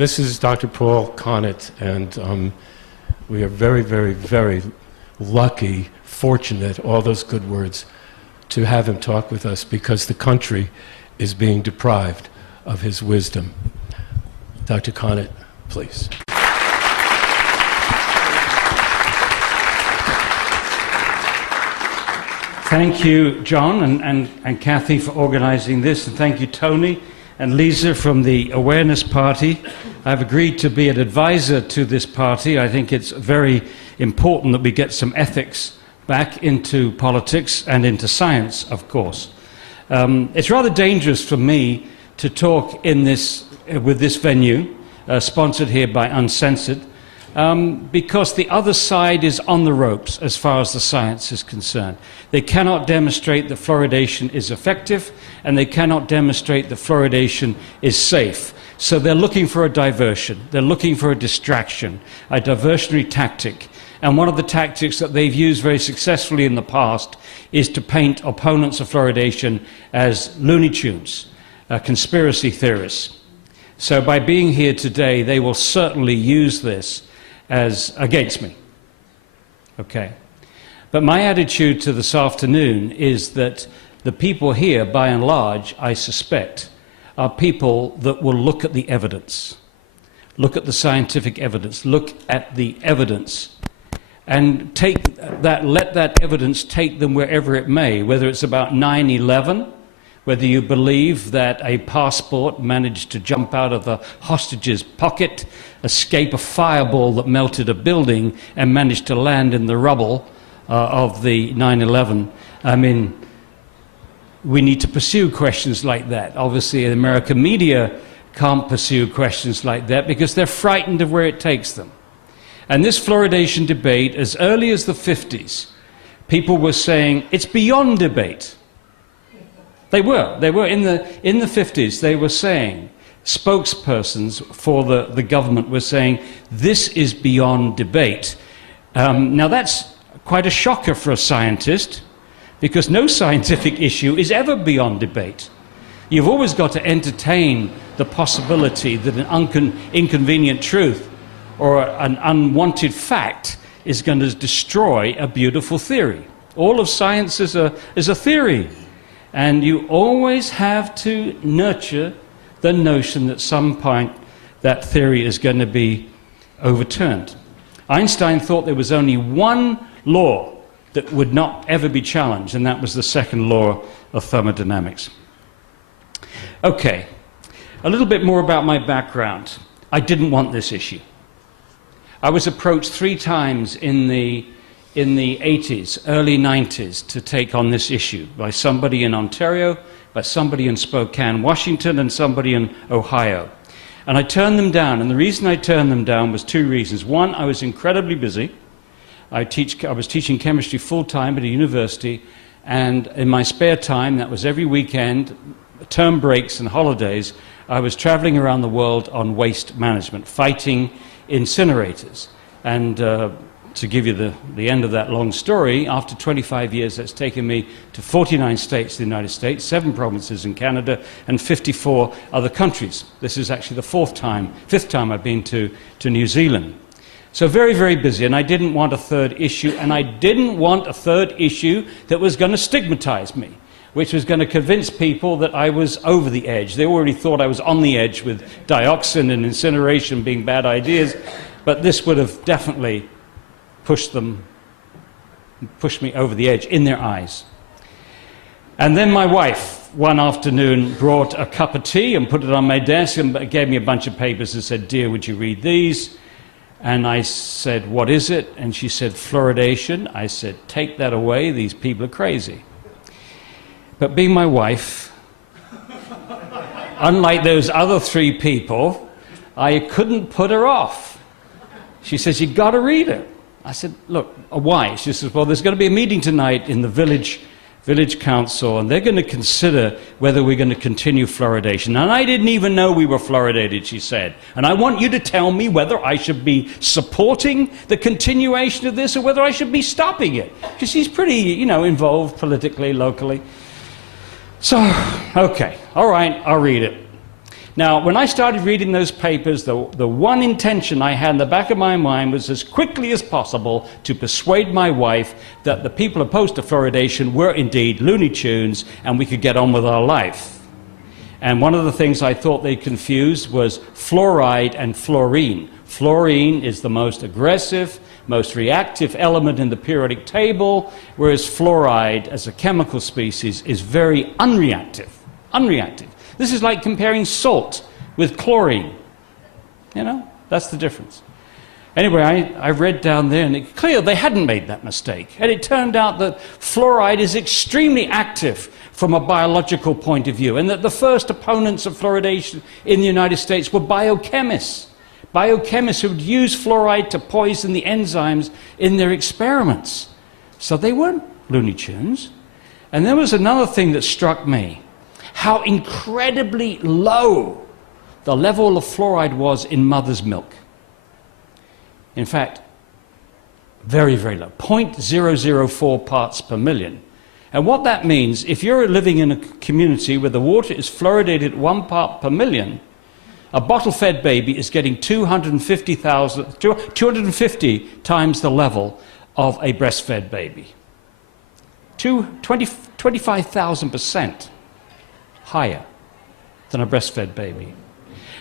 This is Dr. Paul Connett, and we are very, very, very lucky, fortunate, all those good words, to have him talk with us because the country is being deprived of his wisdom. Dr. Connett, please. Thank you, John and Kathy, for organizing this, and thank you, Tony and Lisa from the Awareness Party. I've agreed to be an advisor to this party. I think it's very important that we get some ethics back into politics and into science, of course. It's rather dangerous for me to talk in this, with this venue, sponsored here by Uncensored, because the other side is on the ropes as far as the science is concerned. They cannot demonstrate that fluoridation is effective, and they cannot demonstrate that fluoridation is safe. So they're looking for a diversion. They're looking for a distraction, a diversionary tactic. And one of the tactics that they've used very successfully in the past is to paint opponents of fluoridation as Looney Tunes, conspiracy theorists. So by being here today, they will certainly use this as against me. Okay. But my attitude to this afternoon is that the people here, by and large, I suspect, are people that will look at the evidence, look at the scientific evidence, look at the evidence, and take that, let that evidence take them wherever it may, whether it's about 9/11, whether you believe that a passport managed to jump out of the hostage's pocket, escape a fireball that melted a building, and managed to land in the rubble of the 9/11. I mean, we need to pursue questions like that. Obviously, the American media can't pursue questions like that because they're frightened of where it takes them. And this fluoridation debate, as early as the 50s, people were saying it's beyond debate. They were in the 50s, they were saying, spokespersons for the government were saying, this is beyond debate. Now that's quite a shocker for a scientist, because no scientific issue is ever beyond debate. You've always got to entertain the possibility that an inconvenient truth or an unwanted fact is going to destroy a beautiful theory. All of science is a theory. And you always have to nurture the notion that at some point that theory is going to be overturned. Einstein thought there was only one law that would not ever be challenged, and that was the second law of thermodynamics. Okay, a little bit more about my background. I didn't want this issue. I was approached 3 times in the 80s, early 90s, to take on this issue by somebody in Ontario, by somebody in Spokane, Washington, and somebody in Ohio. And I turned them down, and the reason I turned them down was 2 reasons. One, I was incredibly busy. I was teaching chemistry full-time at a university, and in my spare time, that was every weekend, term breaks and holidays, I was traveling around the world on waste management, fighting incinerators. And to give you the end of that long story, after 25 years, that's taken me to 49 states in the United States, 7 provinces in Canada, and 54 other countries. This is actually the 5th time I've been to New Zealand. So very, very busy, and I didn't want a 3rd issue, and I didn't want a 3rd issue that was going to stigmatize me, which was going to convince people that I was over the edge. They already thought I was on the edge with dioxin and incineration being bad ideas, but this would have definitely pushed me over the edge in their eyes. And then my wife, one afternoon, brought a cup of tea and put it on my desk and gave me a bunch of papers and said, "Dear, would you read these?" And I said, "What is it?" And she said, "Fluoridation." I said, "Take that away, these people are crazy." But being my wife, unlike those other 3 people, I couldn't put her off. She says, "You've got to read it." I said, "Look, why?" She says, "Well, there's going to be a meeting tonight in the village council, and they're going to consider whether we're going to continue fluoridation. And I didn't even know we were fluoridated," she said. "And I want you to tell me whether I should be supporting the continuation of this or whether I should be stopping it." Because she's pretty, involved politically, locally. So, okay, all right, I'll read it. Now, when I started reading those papers, the one intention I had in the back of my mind was as quickly as possible to persuade my wife that the people opposed to fluoridation were indeed Looney Tunes and we could get on with our life. And one of the things I thought they confused was fluoride and fluorine. Fluorine is the most aggressive, most reactive element in the periodic table, whereas fluoride as a chemical species is very unreactive. Unreactive. This is like comparing salt with chlorine. You know, that's the difference. Anyway, I read down there, and it's clear they hadn't made that mistake. And it turned out that fluoride is extremely active from a biological point of view, and that the first opponents of fluoridation in the United States were biochemists. Biochemists who would use fluoride to poison the enzymes in their experiments. So they weren't Looney Tunes. And there was another thing that struck me. How incredibly low the level of fluoride was in mother's milk. In fact, very, very low, 0.004 parts per million. And what that means, if you're living in a community where the water is fluoridated 1 part per million, a bottle-fed baby is getting 250 times the level of a breastfed baby. 25,000% higher than a breastfed baby.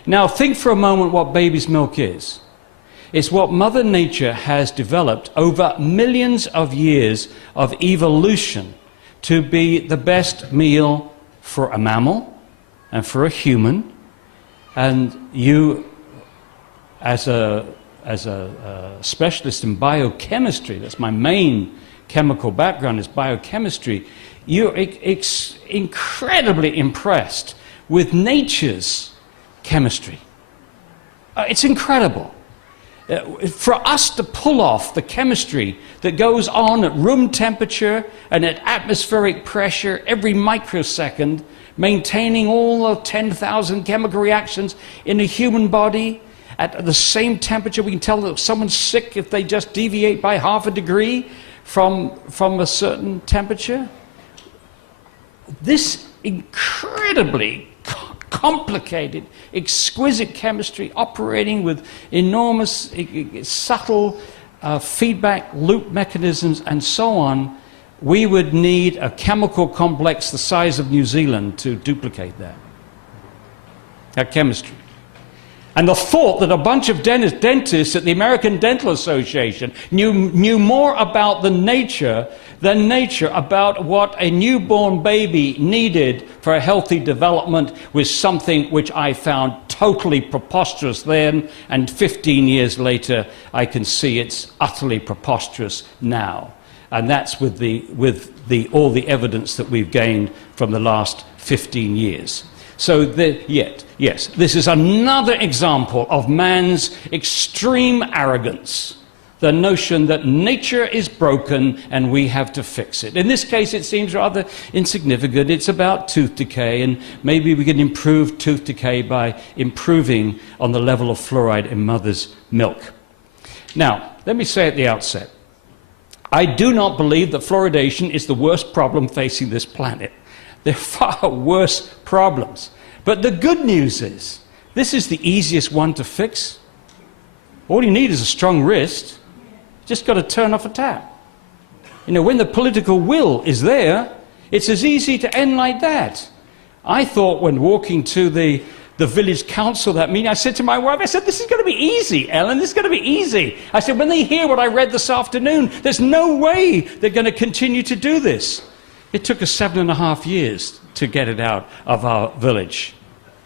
Now think for a moment what baby's milk is. It's what Mother Nature has developed over millions of years of evolution to be the best meal for a mammal and for a human. And you, as a specialist in biochemistry, that's my main chemical background is biochemistry, you're incredibly impressed with nature's chemistry. It's incredible. For us to pull off the chemistry that goes on at room temperature and at atmospheric pressure every microsecond, maintaining all the 10,000 chemical reactions in a human body at the same temperature, we can tell that someone's sick if they just deviate by half a degree from a certain temperature. This incredibly complicated, exquisite chemistry operating with enormous, subtle feedback loop mechanisms and so on, we would need a chemical complex the size of New Zealand to duplicate that chemistry. And the thought that a bunch of dentists at the American Dental Association knew more about the nature about what a newborn baby needed for a healthy development was something which I found totally preposterous then, and 15 years later I can see it's utterly preposterous now. And that's with all the evidence that we've gained from the last 15 years. So yes, this is another example of man's extreme arrogance. The notion that nature is broken and we have to fix it. In this case, it seems rather insignificant. It's about tooth decay, and maybe we can improve tooth decay by improving on the level of fluoride in mother's milk. Now, let me say at the outset, I do not believe that fluoridation is the worst problem facing this planet. There are far worse problems. But the good news is, this is the easiest one to fix. All you need is a strong wrist. Just got to turn off a tap. You know, when the political will is there, it's as easy to end like that. I thought when walking to the village council that meeting, I said to my wife, I said, this is going to be easy, Ellen, this is going to be easy. I said, when they hear what I read this afternoon, there's no way they're going to continue to do this. It took us 7.5 years to get it out of our village.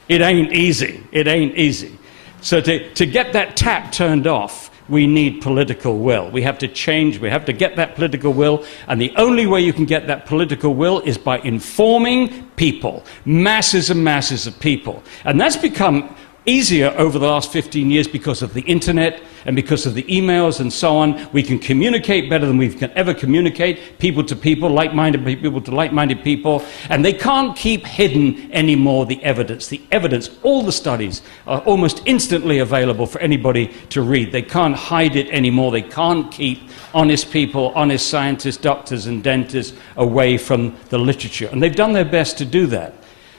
It ain't easy. It ain't easy. So to get that tap turned off, we need political will. We have to change, we have to get that political will, and the only way you can get that political will is by informing people, masses and masses of people. And that's become easier over the last 15 years because of the internet and because of the emails and so on. We can communicate better than we can ever communicate, people to people, like-minded people to like-minded people, and they can't keep hidden anymore the evidence. The evidence, all the studies are almost instantly available for anybody to read. They can't hide it anymore. They can't keep honest people, honest scientists, doctors and dentists away from the literature, and they've done their best to do that.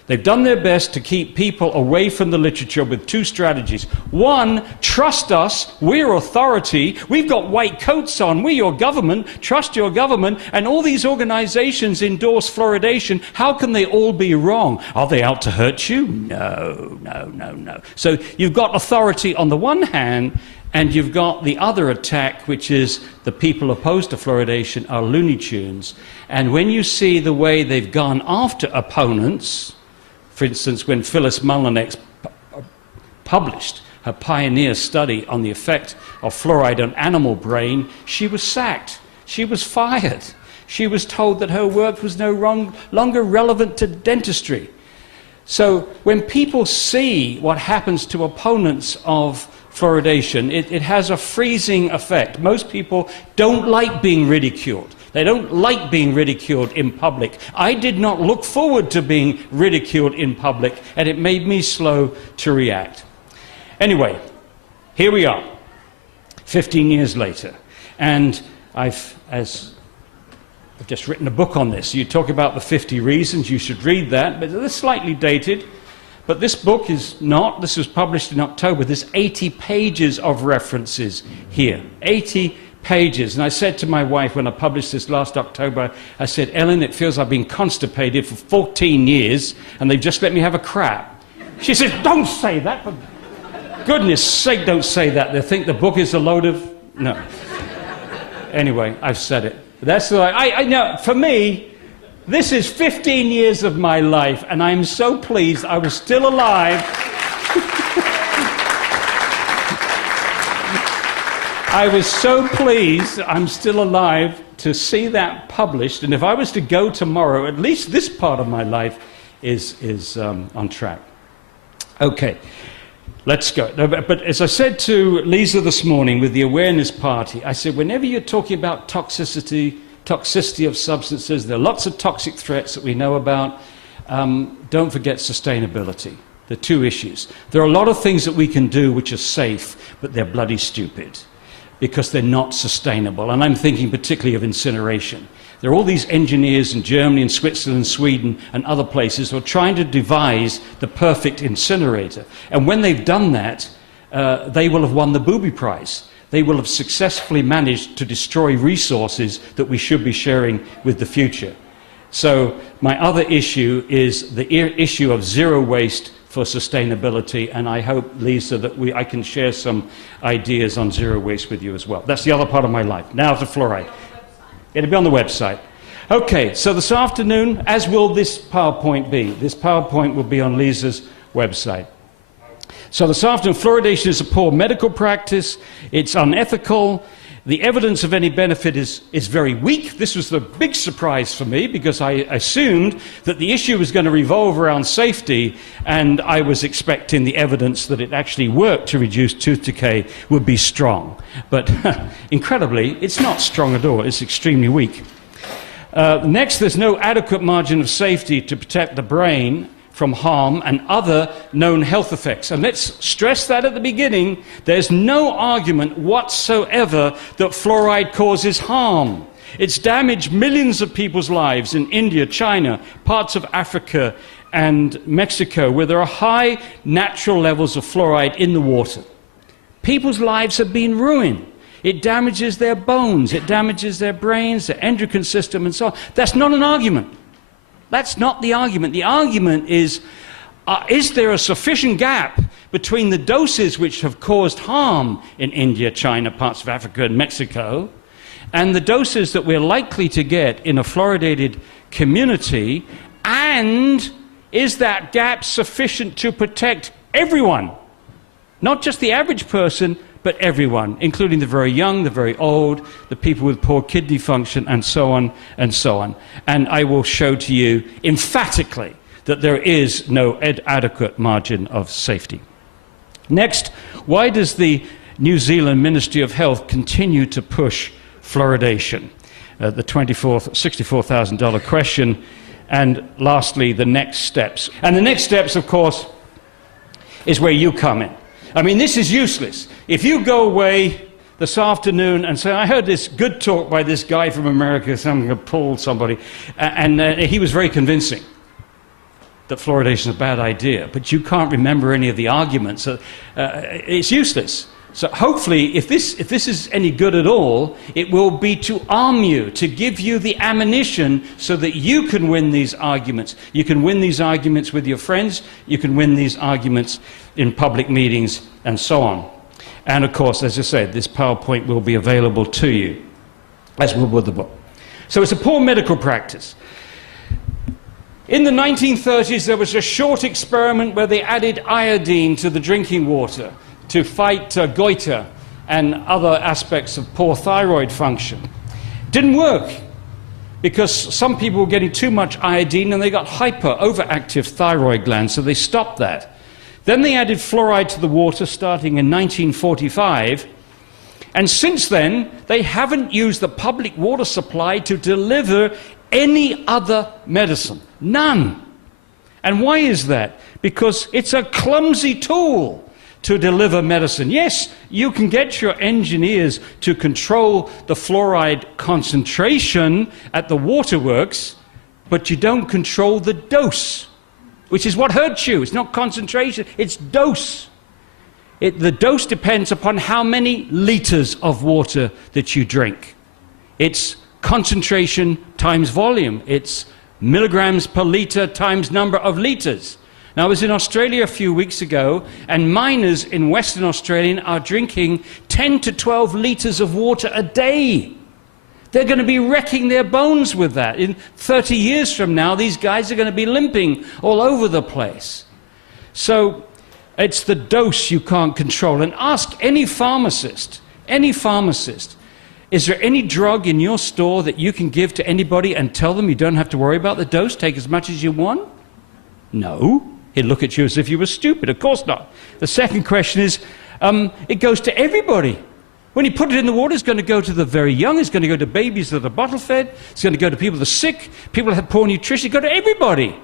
They've done their best to keep people away from the literature with two strategies. One, trust us, we're authority, we've got white coats on, we're your government, trust your government, and all these organizations endorse fluoridation. How can they all be wrong? Are they out to hurt you? No, no, no, no. So you've got authority on the one hand, and you've got the other attack, which is the people opposed to fluoridation are Looney Tunes. And when you see the way they've gone after opponents, for instance, when Phyllis Mullinex published her pioneer study on the effect of fluoride on animal brain, she was sacked. She was fired. She was told that her work was no longer relevant to dentistry. So when people see what happens to opponents of fluoridation, it has a freezing effect. Most people don't like being ridiculed. They don't like being ridiculed in public. I did not look forward to being ridiculed in public, and it made me slow to react. Anyway, here we are, 15 years later, and I've just written a book on this. You talk about the 50 reasons, you should read that, but it's slightly dated. But this book is not. This was published in October. There's 80 pages of references here. 80 pages. And I said to my wife when I published this last October, I said, Ellen, it feels I've been constipated for 14 years and they've just let me have a crap. She said, don't say that. For goodness sake, don't say that. They think the book is a load of... No. Anyway, I've said it. That's the way. I know, for me, this is 15 years of my life, and I'm so pleased I was still alive. I was so pleased I'm still alive to see that published, and if I was to go tomorrow, at least this part of my life is on track. Okay, let's go. No, but as I said to Lisa this morning with the awareness party, I said, whenever you're talking about toxicity of substances, there are lots of toxic threats that we know about. Don't forget sustainability, the two issues. There are a lot of things that we can do which are safe, but they're bloody stupid because they're not sustainable. And I'm thinking particularly of incineration. There are all these engineers in Germany and Switzerland, Sweden, and other places who are trying to devise the perfect incinerator. And when they've done that, they will have won the Booby Prize. They will have successfully managed to destroy resources that we should be sharing with the future. So my other issue is the issue of zero waste for sustainability, and I hope, Lisa, that I can share some ideas on zero waste with you as well. That's the other part of my life. Now to fluoride. It'll be on the website. Okay, so this afternoon, as will this PowerPoint be. This PowerPoint will be on Lisa's website. So this afternoon, fluoridation is a poor medical practice. It's unethical. The evidence of any benefit is very weak. This was the big surprise for me because I assumed that the issue was going to revolve around safety, and I was expecting the evidence that it actually worked to reduce tooth decay would be strong. But incredibly, it's not strong at all. It's extremely weak. Next, there's no adequate margin of safety to protect the brain from harm and other known health effects. And let's stress that at the beginning. There's no argument whatsoever that fluoride causes harm. It's damaged millions of people's lives in India, China, parts of Africa and Mexico, where there are high natural levels of fluoride in the water. People's lives have been ruined. It damages their bones, it damages their brains, their endocrine system, and so on. That's not an argument. That's not the argument. The argument is there a sufficient gap between the doses which have caused harm in India, China, parts of Africa, and Mexico, and the doses that we're likely to get in a fluoridated community, and is that gap sufficient to protect everyone? Not just the average person, but everyone, including the very young, the very old, the people with poor kidney function, and so on and so on. And I will show to you emphatically that there is no adequate margin of safety. Next, why does the New Zealand Ministry of Health continue to push fluoridation? The $64,000 question. And lastly, the next steps. And the next steps, of course, is where you come in. I mean, this is useless. If you go away this afternoon and say, I heard this good talk by this guy from America, so I'm going to pull somebody, and he was very convincing. that fluoridation is a bad idea, but you can't remember any of the arguments. It's useless. So hopefully, if this is any good at all, it will be to arm you, to give you the ammunition so that you can win these arguments. You can win these arguments with your friends, you can win these arguments in public meetings, and so on. And of course, as I said, this PowerPoint will be available to you, as will with the book. So it's a poor medical practice. In the 1930s, there was a short experiment where they added iodine to the drinking water to fight goiter and other aspects of poor thyroid function. Didn't work, because some people were getting too much iodine and they got overactive thyroid glands, so they stopped that. Then they added fluoride to the water starting in 1945, and since then they haven't used the public water supply to deliver any other medicine. None. And why is that? Because it's a clumsy tool to deliver medicine. Yes, you can get your engineers to control the fluoride concentration at the waterworks, but you don't control the dose, which is what hurts you. It's not concentration, it's dose. The dose depends upon how many liters of water that you drink. It's concentration times volume. It's milligrams per liter times number of liters. Now, I was in Australia a few weeks ago, and miners in Western Australia are drinking 10 to 12 liters of water a day. They're going to be wrecking their bones with that. In 30 years from now, these guys are going to be limping all over the place. So it's the dose you can't control. And ask any pharmacist, is there any drug in your store that you can give to anybody and tell them you don't have to worry about the dose, take as much as you want? No. He'd look at you as if you were stupid. Of course not. The second question is, it goes to everybody. When you put it in the water, it's going to go to the very young, it's going to go to babies that are bottle fed, it's going to go to people that are sick, people that have poor nutrition, it's going to go to everybody.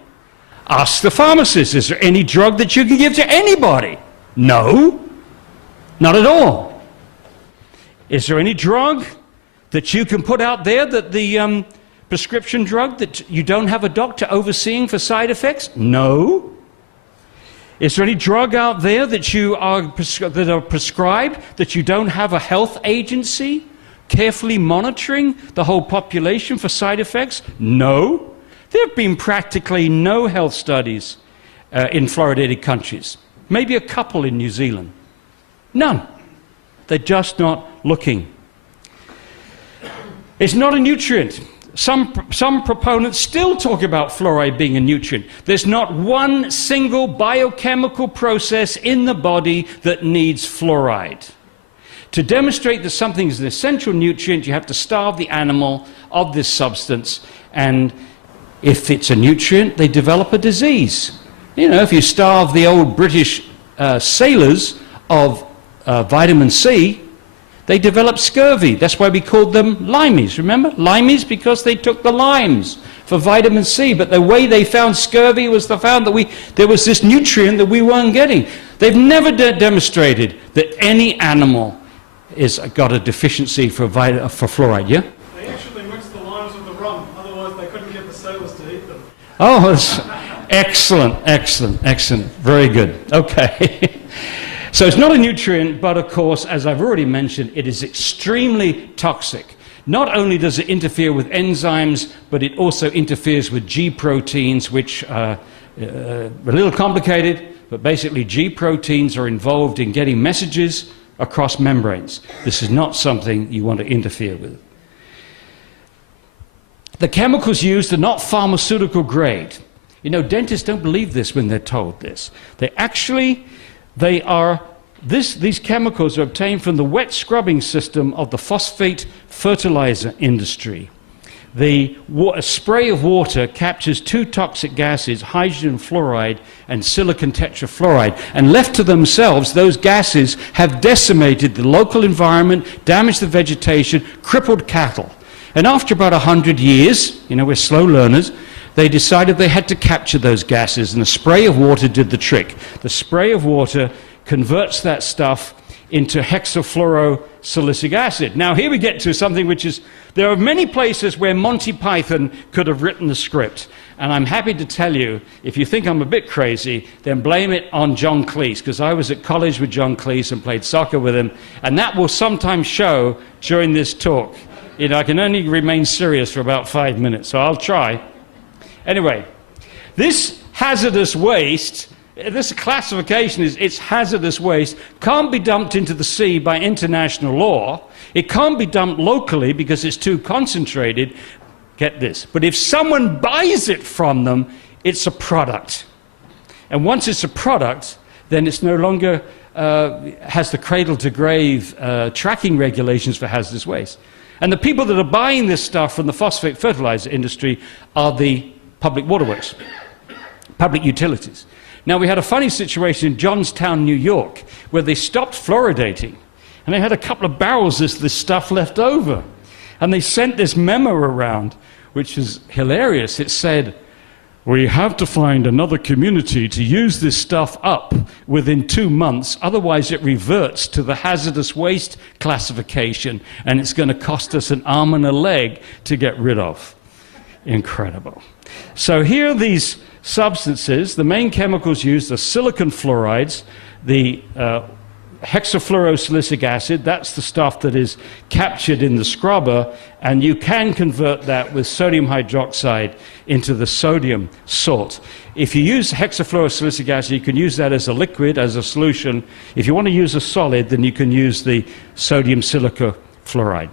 Ask the pharmacist, is there any drug that you can give to anybody? No, not at all. Is there any drug that you can put out there, that the prescription drug that you don't have a doctor overseeing for side effects? No. Is there any drug out there that are prescribed that you don't have a health agency carefully monitoring the whole population for side effects? No. There have been practically no health studies in fluoridated countries. Maybe a couple in New Zealand. None. They're just not looking. It's not a nutrient. Some proponents still talk about fluoride being a nutrient. There's not one single biochemical process in the body that needs fluoride. To demonstrate that something is an essential nutrient, you have to starve the animal of this substance, and if it's a nutrient, they develop a disease. You know, if you starve the old British sailors of vitamin C, they developed scurvy. That's why we called them limeys, remember? Limeys, because they took the limes for vitamin C. But the way they found scurvy was they found that there was this nutrient that we weren't getting. They've never demonstrated that any animal has got a deficiency for fluoride, yeah? They actually mixed the limes with the rum, otherwise they couldn't get the sailors to eat them. Oh, that's excellent, excellent, excellent. Very good. Okay. So it's not a nutrient, but of course, as I've already mentioned, it is extremely toxic. Not only does it interfere with enzymes, but it also interferes with G proteins, which are a little complicated, but basically G proteins are involved in getting messages across membranes. This is not something you want to interfere with. The chemicals used are not pharmaceutical grade. You know, dentists don't believe this when they're told this. These chemicals are obtained from the wet scrubbing system of the phosphate fertilizer industry. A spray of water captures two toxic gases, hydrogen fluoride and silicon tetrafluoride, and left to themselves, those gases have decimated the local environment, damaged the vegetation, crippled cattle. And after about 100 years, you know, we're slow learners, they decided they had to capture those gases, and a spray of water did the trick. The spray of water converts that stuff into hexafluorosilicic acid. Now here we get to something which is, there are many places where Monty Python could have written the script, And I'm happy to tell you, if you think I'm a bit crazy, then blame it on John Cleese, because I was at college with John Cleese and played soccer with him, and that will sometimes show during this talk. You know, I can only remain serious for about 5 minutes, so I'll try. Anyway, this hazardous waste, this classification is it's hazardous waste, can't be dumped into the sea by international law. It can't be dumped locally because it's too concentrated. Get this. But if someone buys it from them, it's a product. And once it's a product, then it's no longer has the cradle-to-grave tracking regulations for hazardous waste. And the people that are buying this stuff from the phosphate fertilizer industry are the public waterworks, public utilities. Now, we had a funny situation in Johnstown, New York, where they stopped fluoridating, and they had a couple of barrels of this stuff left over. And they sent this memo around, which is hilarious. It said, "We have to find another community to use this stuff up within 2 months, otherwise it reverts to the hazardous waste classification, and it's going to cost us an arm and a leg to get rid of." Incredible. So here are these substances. The main chemicals used are silicon fluorides, the hexafluorosilicic acid, that's the stuff that is captured in the scrubber, and you can convert that with sodium hydroxide into the sodium salt. If you use hexafluorosilicic acid, you can use that as a liquid, as a solution. If you want to use a solid, then you can use the sodium silica fluoride.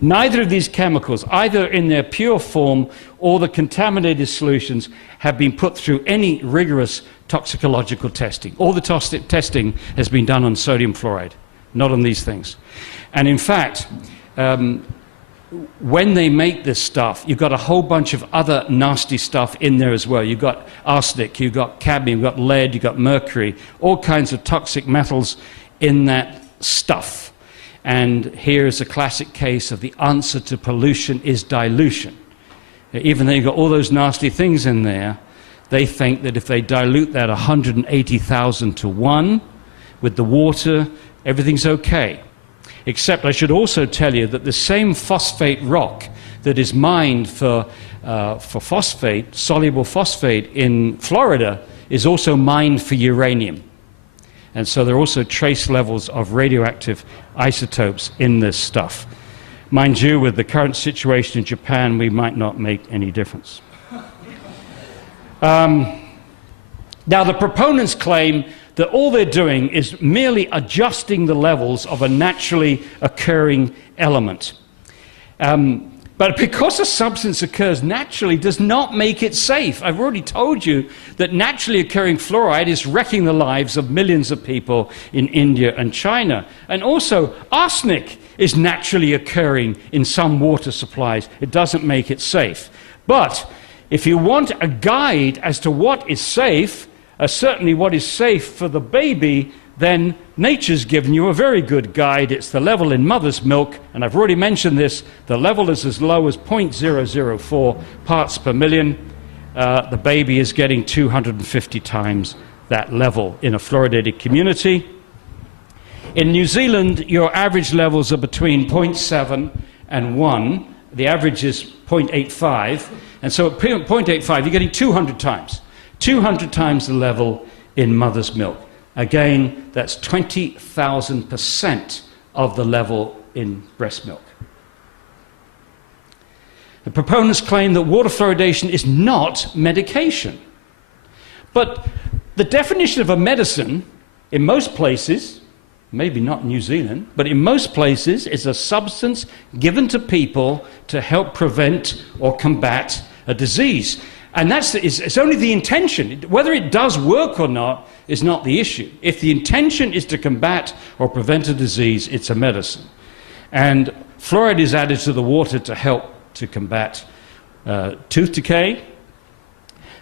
Neither of these chemicals, either in their pure form or the contaminated solutions, have been put through any rigorous toxicological testing. All the testing has been done on sodium fluoride, not on these things. And in fact, when they make this stuff, you've got a whole bunch of other nasty stuff in there as well. You've got arsenic, you've got cadmium, you've got lead, you've got mercury, all kinds of toxic metals in that stuff. And here's a classic case of the answer to pollution is dilution. Even though you've got all those nasty things in there, they think that if they dilute that 180,000 to 1 with the water, everything's okay. Except I should also tell you that the same phosphate rock that is mined for phosphate, soluble phosphate in Florida, is also mined for uranium. And so there are also trace levels of radioactive isotopes in this stuff. Mind you, with the current situation in Japan, we might not make any difference. Now, the proponents claim that all they're doing is merely adjusting the levels of a naturally occurring element. But because a substance occurs naturally does not make it safe. I've already told you that naturally occurring fluoride is wrecking the lives of millions of people in India and China. And also, arsenic is naturally occurring in some water supplies. It doesn't make it safe. But if you want a guide as to what is safe, certainly what is safe for the baby, then nature's given you a very good guide. It's the level in mother's milk, and I've already mentioned this. The level is as low as 0.004 parts per million. The baby is getting 250 times that level in a fluoridated community. In New Zealand, your average levels are between 0.7 and 1. The average is 0.85. And so at 0.85, you're getting 200 times. 200 times the level in mother's milk. Again, that's 20,000% of the level in breast milk. The proponents claim that water fluoridation is not medication. But the definition of a medicine, in most places, maybe not New Zealand, but in most places, is a substance given to people to help prevent or combat a disease. And it's only the intention. Whether it does work or not is not the issue. If the intention is to combat or prevent a disease, it's a medicine. And fluoride is added to the water to help to combat tooth decay.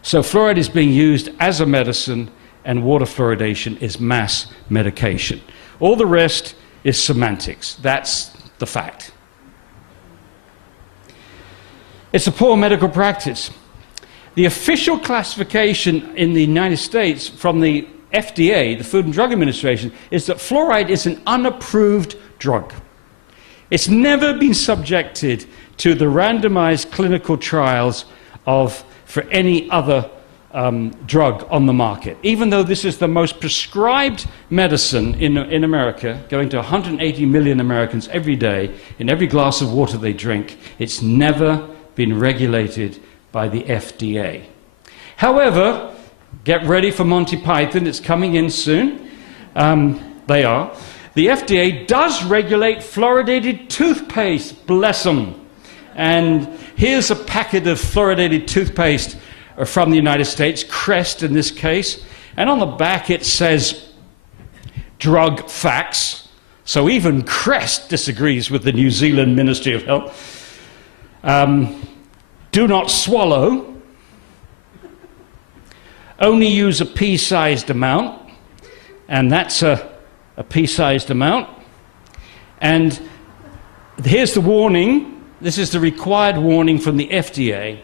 So fluoride is being used as a medicine, and water fluoridation is mass medication. All the rest is semantics. That's the fact. It's a poor medical practice. The official classification in the United States from the FDA, the Food and Drug Administration, is that fluoride is an unapproved drug. It's never been subjected to the randomized clinical trials of for any other drug on the market. Even though this is the most prescribed medicine in America, going to 180 million Americans every day, in every glass of water they drink, it's never been regulated by the FDA. However, get ready for Monty Python, it's coming in soon. They are. The FDA does regulate fluoridated toothpaste, bless them. And here's a packet of fluoridated toothpaste from the United States, Crest in this case. And on the back it says drug facts. So even Crest disagrees with the New Zealand Ministry of Health. Do not swallow. Only use a pea-sized amount. And that's a pea-sized amount. And here's the warning. This is the required warning from the FDA.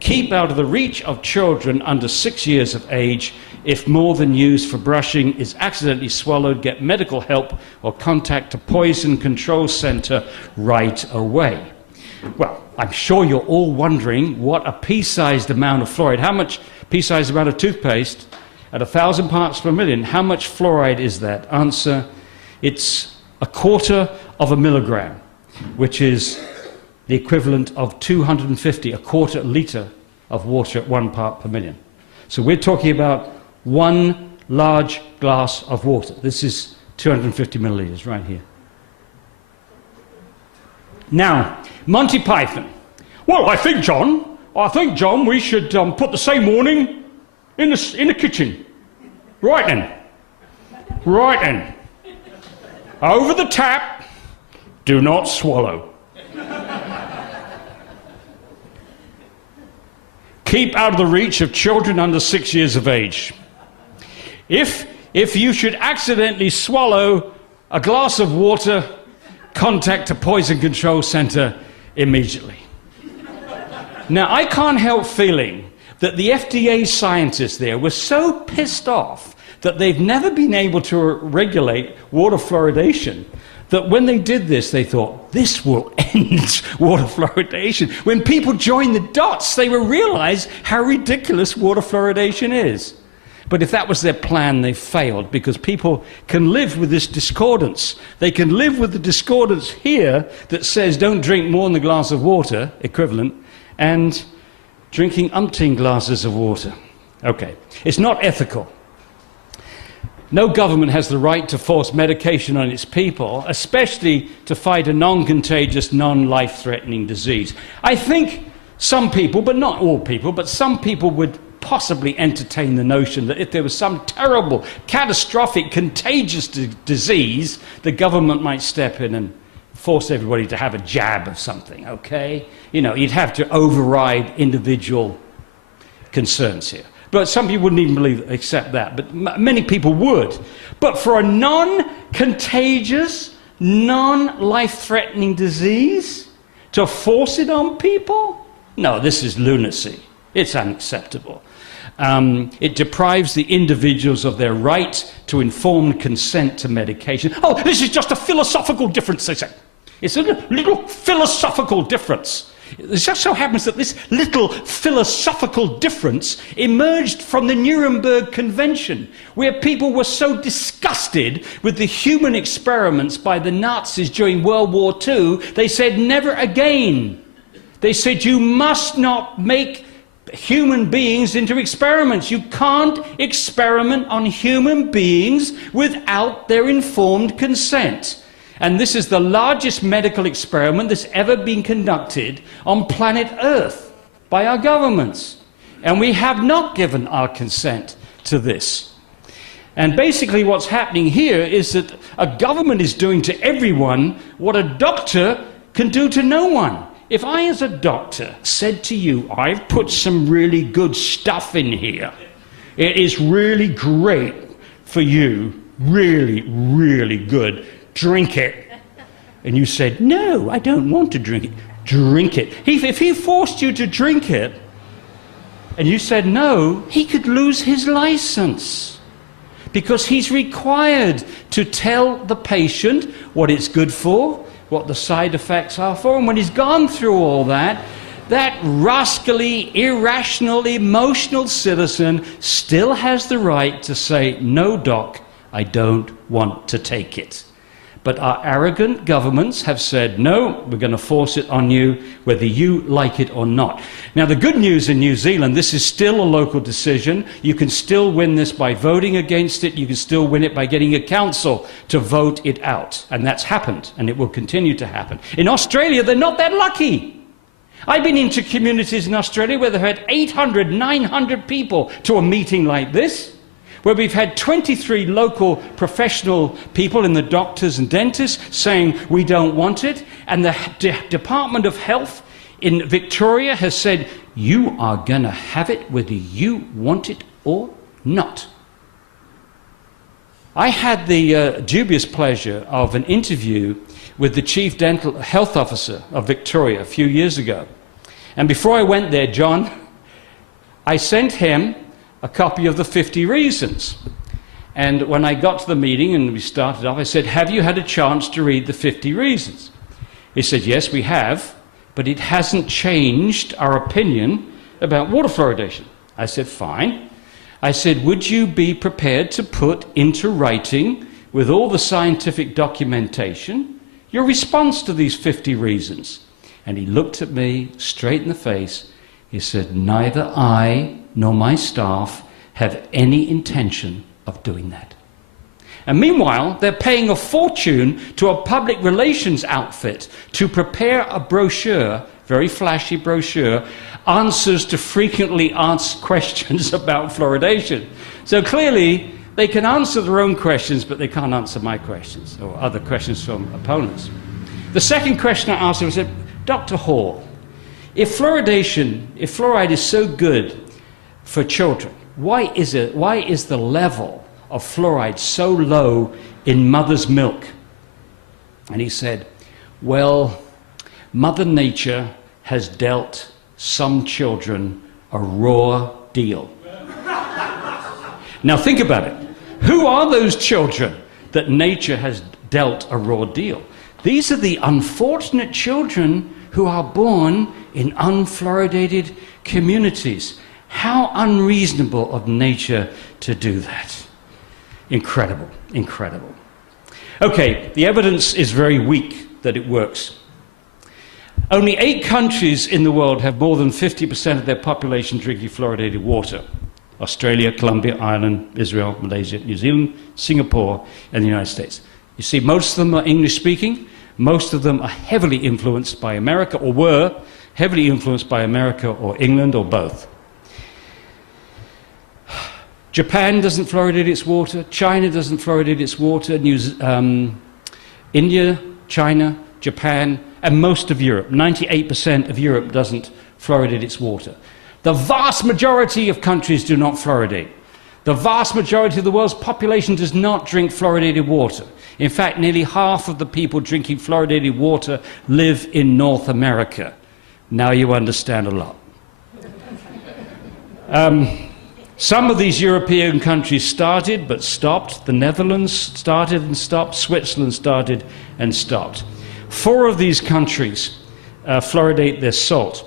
Keep out of the reach of children under 6 years of age. If more than used for brushing is accidentally swallowed, get medical help or contact a poison control center right away. Well, I'm sure you're all wondering what a pea-sized amount of fluoride, how much pea-sized amount of toothpaste at 1,000 parts per million, how much fluoride is that? Answer, it's 1/4 of a milligram, which is the equivalent of 250, 1/4 liter of water at 1 part per million. So we're talking about one large glass of water. This is 250 milliliters right here. Now, Monty Python. Well, I think, John, we should put the same warning in the kitchen. Right then. Right then. Over the tap, do not swallow. Keep out of the reach of children under 6 years of age. If you should accidentally swallow a glass of water, contact a poison control center immediately. Now, I can't help feeling that the FDA scientists there were so pissed off that they've never been able to regulate water fluoridation, that when they did this, they thought, this will end water fluoridation. When people join the dots, they will realize how ridiculous water fluoridation is. But if that was their plan, they failed, because people can live with this discordance. They can live with the discordance here that says don't drink more than a glass of water, equivalent, and drinking umpteen glasses of water. Okay, it's not ethical. No government has the right to force medication on its people, especially to fight a non-contagious, non-life-threatening disease. I think some people, but not all people, but some people would possibly entertain the notion that if there was some terrible, catastrophic, contagious disease, the government might step in and force everybody to have a jab of something, okay? You know, you'd have to override individual concerns here. But some people wouldn't even accept that, but many people would. But for a non-contagious, non-life-threatening disease, to force it on people? No, this is lunacy. It's unacceptable. It deprives the individuals of their right to informed consent to medication. Oh, this is just a philosophical difference, they say. It's a little philosophical difference. It just so happens that this little philosophical difference emerged from the Nuremberg Convention, where people were so disgusted with the human experiments by the Nazis during World War II, they said, never again. They said, you must not make human beings into experiments. You can't experiment on human beings without their informed consent. And this is the largest medical experiment that's ever been conducted on planet Earth by our governments. And we have not given our consent to this. And basically what's happening here is that a government is doing to everyone what a doctor can do to no one. If I, as a doctor, said to you, I've put some really good stuff in here, it is really great for you, really, really good, drink it. And you said, no, I don't want to drink it. Drink it. If he forced you to drink it, and you said no, he could lose his license. Because he's required to tell the patient what it's good for, what the side effects are for, and when he's gone through all that, that rascally, irrational, emotional citizen still has the right to say, no, doc, I don't want to take it. But our arrogant governments have said, no, we're going to force it on you, whether you like it or not. Now, the good news in New Zealand, this is still a local decision. You can still win this by voting against it. You can still win it by getting a council to vote it out. And that's happened, and it will continue to happen. In Australia, they're not that lucky. I've been into communities in Australia where they've had 800, 900 people to a meeting like this, where we've had 23 local professional people in the doctors and dentists saying we don't want it, and the Department of Health in Victoria has said you are going to have it whether you want it or not. I had the dubious pleasure of an interview with the Chief Dental Health Officer of Victoria a few years ago. And before I went there, John, I sent him a copy of the 50 Reasons. And when I got to the meeting and we started off, I said, have you had a chance to read the 50 Reasons? He said, yes, we have, but it hasn't changed our opinion about water fluoridation. I said, fine. I said, would you be prepared to put into writing, with all the scientific documentation, your response to these 50 reasons? And he looked at me straight in the face. He said, neither I nor my staff have any intention of doing that. And meanwhile, they're paying a fortune to a public relations outfit to prepare a brochure, very flashy brochure, answers to frequently asked questions about fluoridation. So clearly, they can answer their own questions, but they can't answer my questions or other questions from opponents. The second question I asked him was, Dr. Hall, if fluoride is so good for children, why is the level of fluoride so low in mother's milk? And he said, well, Mother Nature has dealt some children a raw deal. Now think about it. Who are those children that nature has dealt a raw deal? These are the unfortunate children who are born in unfluoridated communities. How unreasonable of nature to do that. Incredible, incredible. Okay, the evidence is very weak that it works. Only 8 countries in the world have more than 50% of their population drinking fluoridated water. Australia, Colombia, Ireland, Israel, Malaysia, New Zealand, Singapore, and the United States. You see, most of them are English-speaking. Most of them are heavily influenced by America, or were heavily influenced by America or England, or both. Japan doesn't fluoridate its water. China doesn't fluoridate its water. India, China, Japan, and most of Europe. 98% of Europe doesn't fluoridate its water. The vast majority of countries do not fluoridate. The vast majority of the world's population does not drink fluoridated water. In fact, nearly half of the people drinking fluoridated water live in North America. Now you understand a lot. Some of these European countries started but stopped. The Netherlands started and stopped. Switzerland started and stopped. 4 of these countries fluoridate their salt.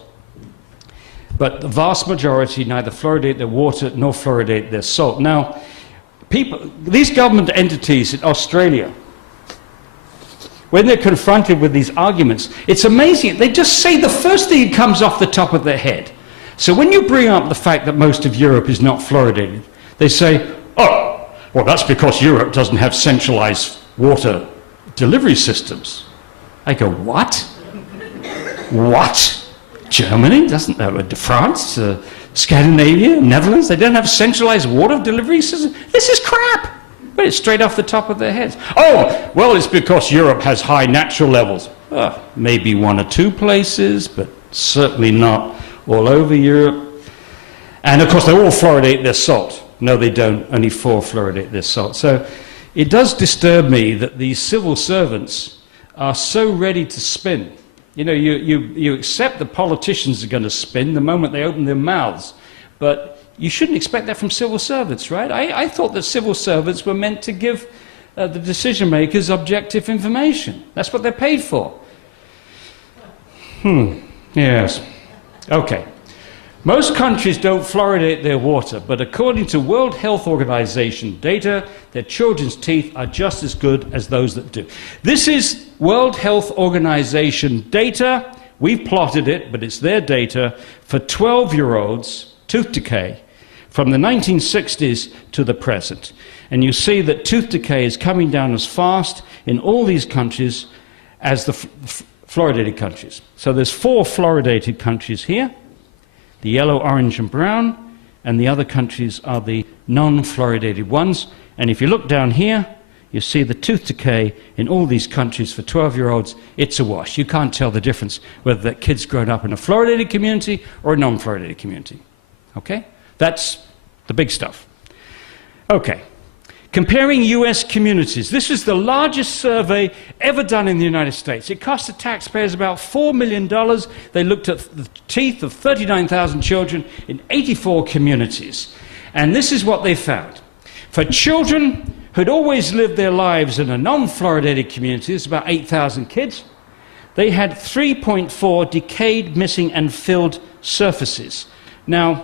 But the vast majority neither fluoridate their water nor fluoridate their salt. Now, these government entities in Australia, when they're confronted with these arguments, it's amazing. They just say the first thing that comes off the top of their head. So when you bring up the fact that most of Europe is not fluoridated, they say, oh, well, that's because Europe doesn't have centralized water delivery systems. I go, what? What? Germany doesn't, France, Scandinavia, Netherlands, they don't have centralized water delivery systems? This is crap. But it's straight off the top of their heads. Oh, well, it's because Europe has high natural levels. Maybe 1 or 2 places, but certainly not all over Europe. And of course, they all fluoridate their salt. No, they don't. Only 4 fluoridate their salt. So it does disturb me that these civil servants are so ready to spin. You know, you accept the politicians are going to spin the moment they open their mouths. But you shouldn't expect that from civil servants, right? I thought that civil servants were meant to give the decision makers objective information. That's what they're paid for. Yes. Okay. Most countries don't fluoridate their water, but according to World Health Organization data, their children's teeth are just as good as those that do. This is World Health Organization data. We've plotted it, but it's their data for 12-year-olds, tooth decay, from the 1960s to the present. And you see that tooth decay is coming down as fast in all these countries as the fluoridated countries. So there's 4 fluoridated countries here. The yellow, orange, and brown, and the other countries are the non-fluoridated ones. And if you look down here, you see the tooth decay in all these countries for 12-year-olds. It's a wash. You can't tell the difference whether that kid's grown up in a fluoridated community or a non-fluoridated community. Okay? That's the big stuff. Okay. Comparing US communities. This is the largest survey ever done in the United States. It cost the taxpayers about $4 million. They looked at the teeth of 39,000 children in 84 communities. And this is what they found. For children who'd always lived their lives in a non-fluoridated community, it's about 8,000 kids, they had 3.4 decayed, missing, and filled surfaces. Now,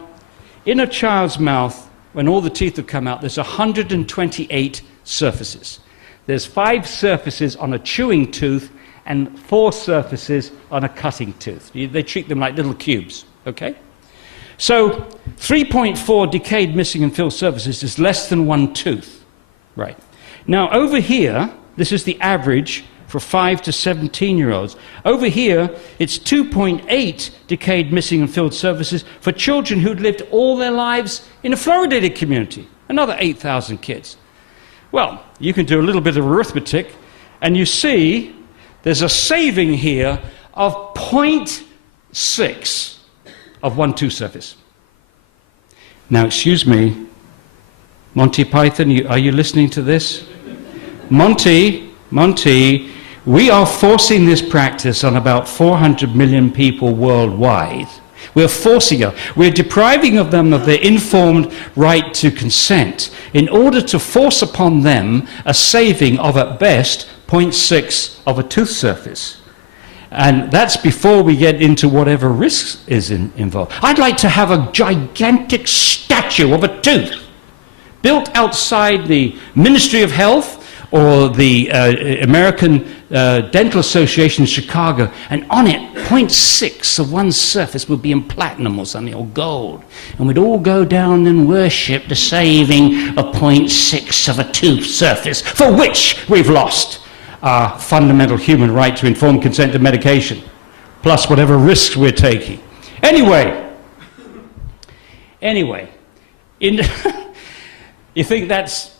in a child's mouth, when all the teeth have come out, there's 128 surfaces. There's 5 surfaces on a chewing tooth and 4 surfaces on a cutting tooth. They treat them like little cubes, okay? So 3.4 decayed, missing, and filled surfaces is less than 1 tooth, right? Now over here, this is the average for 5 to 17-year-olds. Over here, it's 2.8 decayed, missing, and filled surfaces for children who'd lived all their lives in a fluoridated community, another 8,000 kids. Well, you can do a little bit of arithmetic, and you see there's a saving here of 0.6 of 1 tooth surface. Now, excuse me, Monty Python, are you listening to this? Monty, we are forcing this practice on about 400 million people worldwide. We're forcing it. We're depriving of them of their informed right to consent in order to force upon them a saving of, at best, 0.6 of a tooth surface. And that's before we get into whatever risks is involved. I'd like to have a gigantic statue of a tooth built outside the Ministry of Health or the American Dental Association in Chicago, and on it, 0.6 of one surface would be in platinum or something, or gold. And we'd all go down and worship the saving of 0.6 of a tooth surface, for which we've lost our fundamental human right to informed consent to medication, plus whatever risks we're taking. Anyway, you think that's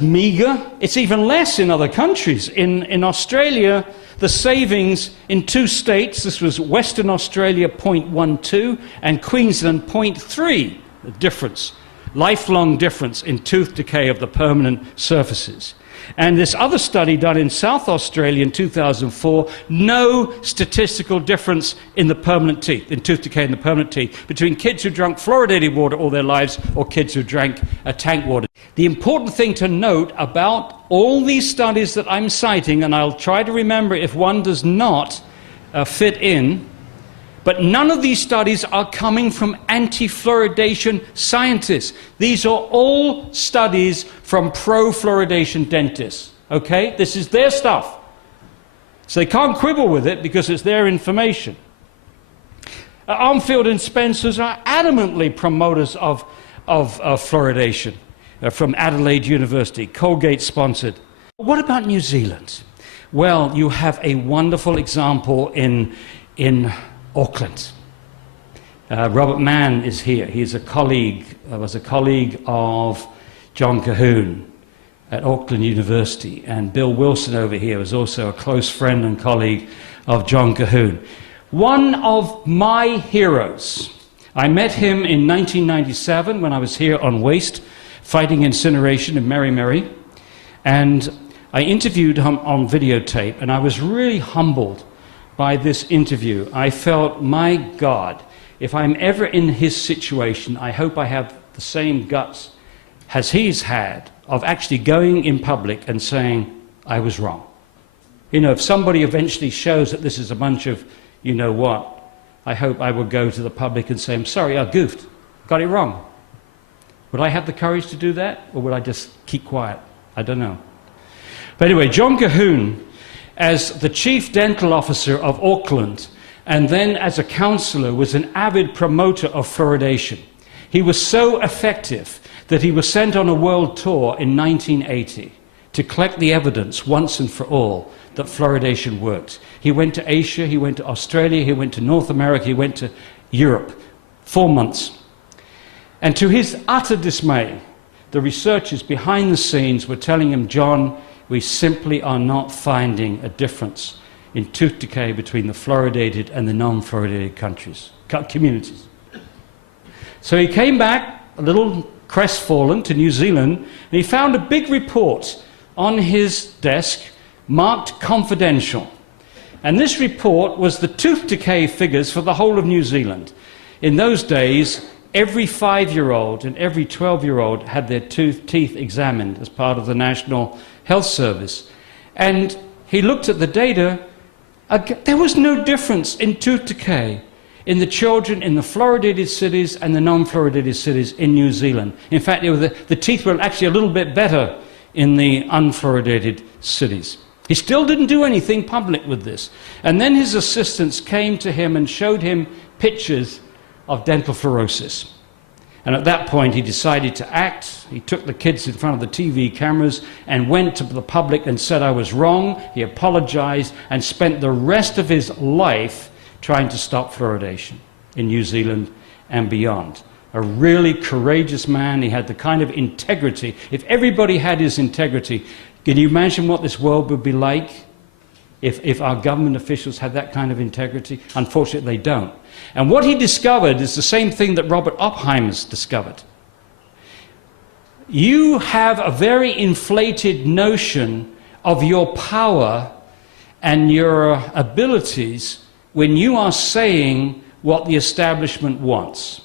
meager? It's even less in other countries. In Australia, the savings in 2 states, this was Western Australia 0.12 and Queensland 0.3, the difference, lifelong difference in tooth decay of the permanent surfaces. And this other study done in South Australia in 2004, no statistical difference in the permanent teeth, in tooth decay in the permanent teeth, between kids who drank fluoridated water all their lives or kids who drank tank water. The important thing to note about all these studies that I'm citing, and I'll try to remember if one does not fit in, but none of these studies are coming from anti-fluoridation scientists. These are all studies from pro-fluoridation dentists, okay? This is their stuff. So they can't quibble with it because it's their information. Armfield and Spencers are adamantly promoters of fluoridation from Adelaide University, Colgate-sponsored. What about New Zealand? Well, you have a wonderful example in Auckland. Robert Mann is here. He's a colleague, was a colleague of John Cahoon at Auckland University. And Bill Wilson over here was also a close friend and colleague of John Cahoon. One of my heroes. I met him in 1997 when I was here on Waste, fighting incineration in Mary. And I interviewed him on videotape, and I was really humbled by this interview. I felt, my God, if I'm ever in his situation, I hope I have the same guts as he's had of actually going in public and saying, I was wrong. You know, if somebody eventually shows that this is a bunch of, you know what, I hope I will go to the public and say, I'm sorry, I goofed, got it wrong. Would I have the courage to do that, or would I just keep quiet? I don't know. But anyway, John Cahoon, as the chief dental officer of Auckland, and then as a councillor, was an avid promoter of fluoridation. He was so effective that he was sent on a world tour in 1980 to collect the evidence once and for all that fluoridation worked. He went to Asia, he went to Australia, he went to North America, he went to Europe. 4 months. And to his utter dismay, the researchers behind the scenes were telling him, John, we simply are not finding a difference in tooth decay between the fluoridated and the non-fluoridated communities. So he came back, a little crestfallen, to New Zealand, and he found a big report on his desk marked confidential. And this report was the tooth decay figures for the whole of New Zealand. In those days, every 5-year-old and every 12-year-old had their teeth examined as part of the National Health Service. And he looked at the data. There was no difference in tooth decay in the children in the fluoridated cities and the non-fluoridated cities in New Zealand. In fact, the teeth were actually a little bit better in the unfluoridated cities. He still didn't do anything public with this. And then his assistants came to him and showed him pictures of dental fluorosis. And at that point, he decided to act. He took the kids in front of the TV cameras and went to the public and said, I was wrong. He apologized and spent the rest of his life trying to stop fluoridation in New Zealand and beyond. A really courageous man. He had the kind of integrity. If everybody had his integrity, can you imagine what this world would be like if our government officials had that kind of integrity? Unfortunately, they don't. And what he discovered is the same thing that Robert Oppenheimer's discovered. You have a very inflated notion of your power and your abilities when you are saying what the establishment wants.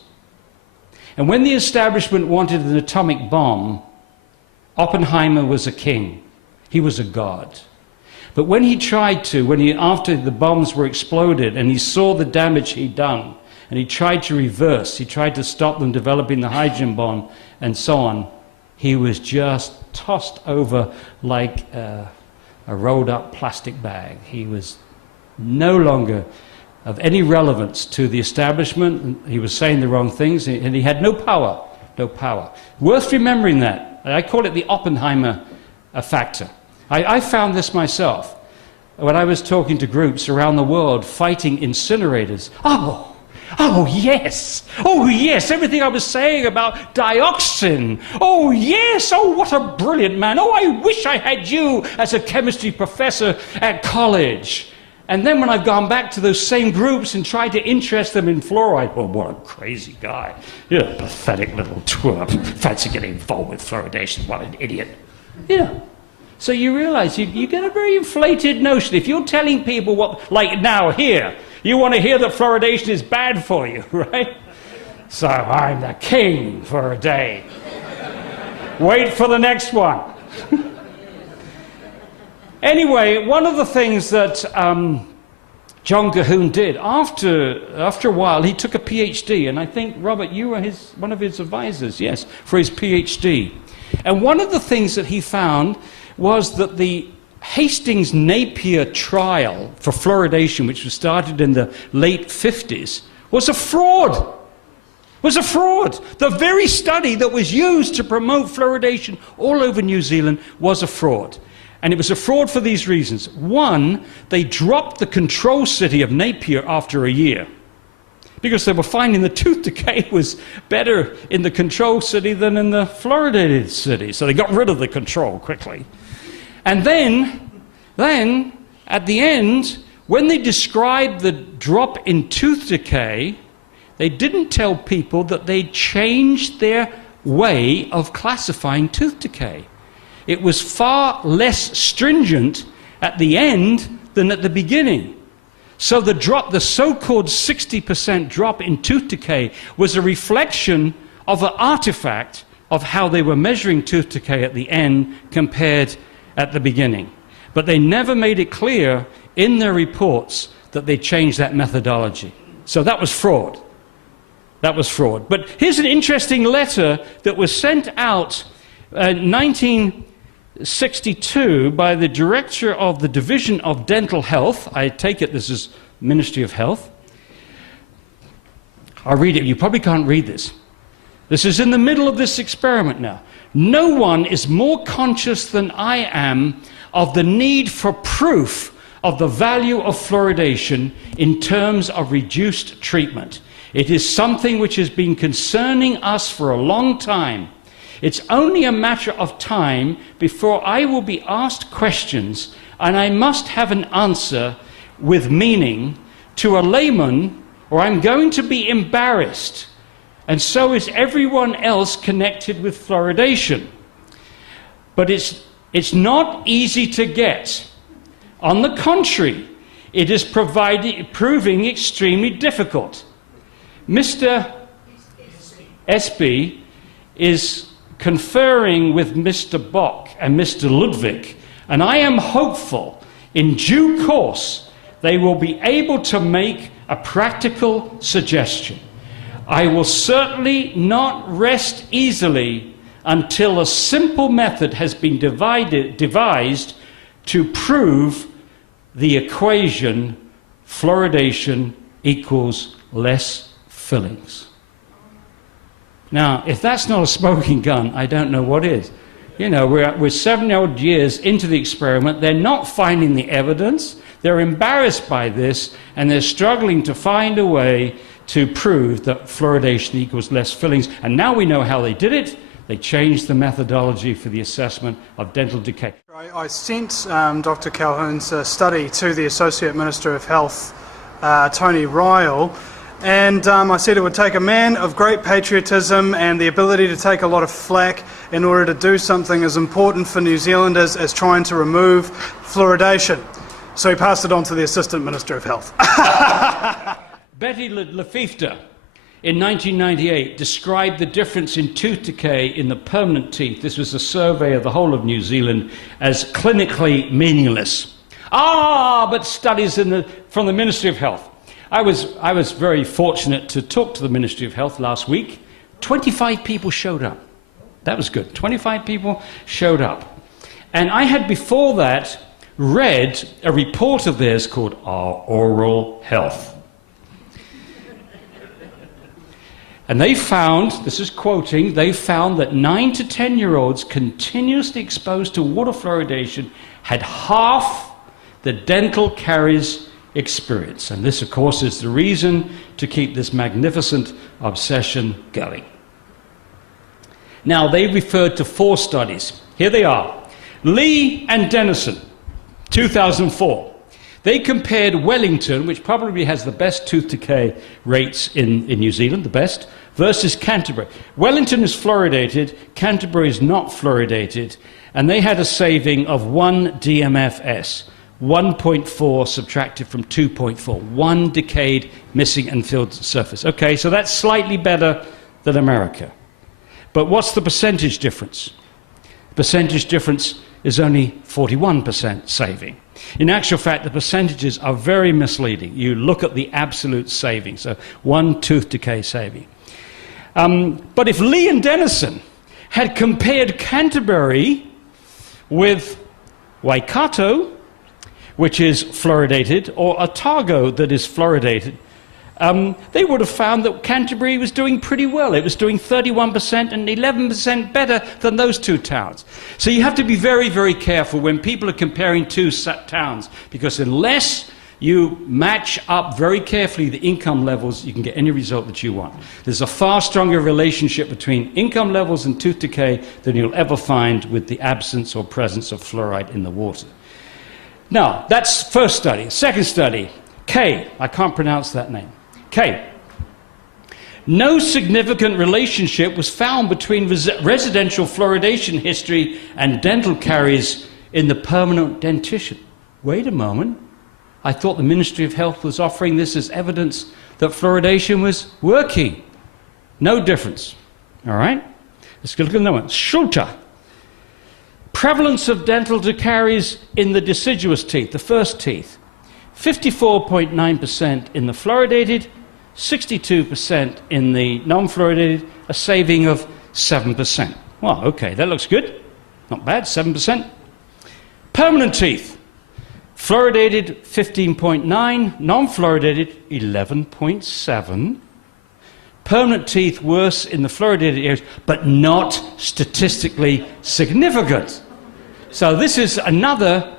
And when the establishment wanted an atomic bomb, Oppenheimer was a king. He was a god. But when he tried to, after the bombs were exploded and he saw the damage he'd done, and he tried to reverse, he tried to stop them developing the hydrogen bomb and so on, he was just tossed over like a rolled up plastic bag. He was no longer of any relevance to the establishment. He was saying the wrong things, and he had no power, no power. Worth remembering that. I call it the Oppenheimer factor. I found this myself when I was talking to groups around the world fighting incinerators. Oh yes, everything I was saying about dioxin. Oh yes, oh what a brilliant man. Oh, I wish I had you as a chemistry professor at college. And then when I've gone back to those same groups and tried to interest them in fluoride, oh, what a crazy guy. You're a pathetic little twerp. Fancy getting involved with fluoridation. What an idiot. Yeah. So you realize you get a very inflated notion. If you're telling people what, like now here, you want to hear that fluoridation is bad for you, right? So I'm the king for a day. Wait for the next one. Anyway, one of the things that John Cahoon did, after a while, he took a PhD, and I think, Robert, you were one of his advisors, yes, for his PhD. And one of the things that he found was that the Hastings-Napier trial for fluoridation, which was started in the late 50s, was a fraud. Was a fraud. The very study that was used to promote fluoridation all over New Zealand was a fraud. And it was a fraud for these reasons. One, they dropped the control city of Napier after a year because they were finding the tooth decay was better in the control city than in the fluoridated city. So they got rid of the control quickly. And then at the end, when they described the drop in tooth decay, they didn't tell people that they changed their way of classifying tooth decay. It was far less stringent at the end than at the beginning. So the drop, the so-called 60% drop in tooth decay, was a reflection of an artifact of how they were measuring tooth decay at the end compared at the beginning. But they never made it clear in their reports that they changed that methodology. So that was fraud. That was fraud. But here's an interesting letter that was sent out in 1962 by the director of the Division of Dental Health. I take it this is Ministry of Health. I'll read it. You probably can't read this. This is in the middle of this experiment now. No one is more conscious than I am of the need for proof of the value of fluoridation in terms of reduced treatment. It is something which has been concerning us for a long time. It's only a matter of time before I will be asked questions and I must have an answer with meaning to a layman, or I'm going to be embarrassed. And so is everyone else connected with fluoridation. But it's not easy to get. On the contrary, it is proving extremely difficult. Mr. Espy is conferring with Mr. Bock and Mr. Ludwig, and I am hopeful in due course they will be able to make a practical suggestion. I will certainly not rest easily until a simple method has been devised to prove the equation fluoridation equals less fillings. Now, if that's not a smoking gun, I don't know what is. You know, we're 7 years into the experiment. They're not finding the evidence. They're embarrassed by this, and they're struggling to find a way to prove that fluoridation equals less fillings. And now we know how they did it. They changed the methodology for the assessment of dental decay. I sent Dr. Calhoun's study to the Associate Minister of Health, Tony Ryle, and I said it would take a man of great patriotism and the ability to take a lot of flack in order to do something as important for New Zealanders as trying to remove fluoridation. So he passed it on to the Assistant Minister of Health. Betty Lefevre in 1998 described the difference in tooth decay in the permanent teeth, this was a survey of the whole of New Zealand, as clinically meaningless. But studies from the Ministry of Health. I was very fortunate to talk to the Ministry of Health last week. 25 people showed up. That was good. 25 people showed up. And I had before that read a report of theirs called Our Oral Health. And they found, this is quoting, they found that 9 to 10-year-olds continuously exposed to water fluoridation had half the dental caries experience. And this, of course, is the reason to keep this magnificent obsession going. Now, they referred to 4 studies. Here they are. Lee and Dennison, 2004. They compared Wellington, which probably has the best tooth decay rates in New Zealand, the best, versus Canterbury. Wellington is fluoridated, Canterbury is not fluoridated, and they had a saving of 1 DMFS, 1.4 subtracted from 2.4, 1 decayed missing and filled surface. Okay, so that's slightly better than America. But what's the percentage difference? The percentage difference is only 41% saving. In actual fact, the percentages are very misleading. You look at the absolute saving, so 1 tooth decay saving. But if Lee and Dennison had compared Canterbury with Waikato, which is fluoridated, or Otago that is fluoridated, they would have found that Canterbury was doing pretty well. It was doing 31% and 11% better than those 2 towns. So you have to be very, very careful when people are comparing 2 towns, because unless you match up very carefully the income levels, you can get any result that you want. There's a far stronger relationship between income levels and tooth decay than you'll ever find with the absence or presence of fluoride in the water. Now, that's first study. Second study, K. I can't pronounce that name. K. No significant relationship was found between residential fluoridation history and dental caries in the permanent dentition. Wait a moment. I thought the Ministry of Health was offering this as evidence that fluoridation was working. No difference. All right? Let's look at another one. Schulte. Prevalence of dental caries in the deciduous teeth, the first teeth. 54.9% in the fluoridated, 62% in the non-fluoridated, a saving of 7%. Well, okay, that looks good. Not bad, 7%. Permanent teeth. Fluoridated 15.9, non-fluoridated 11.7. Permanent teeth worse in the fluoridated areas, but not statistically significant. So this is another,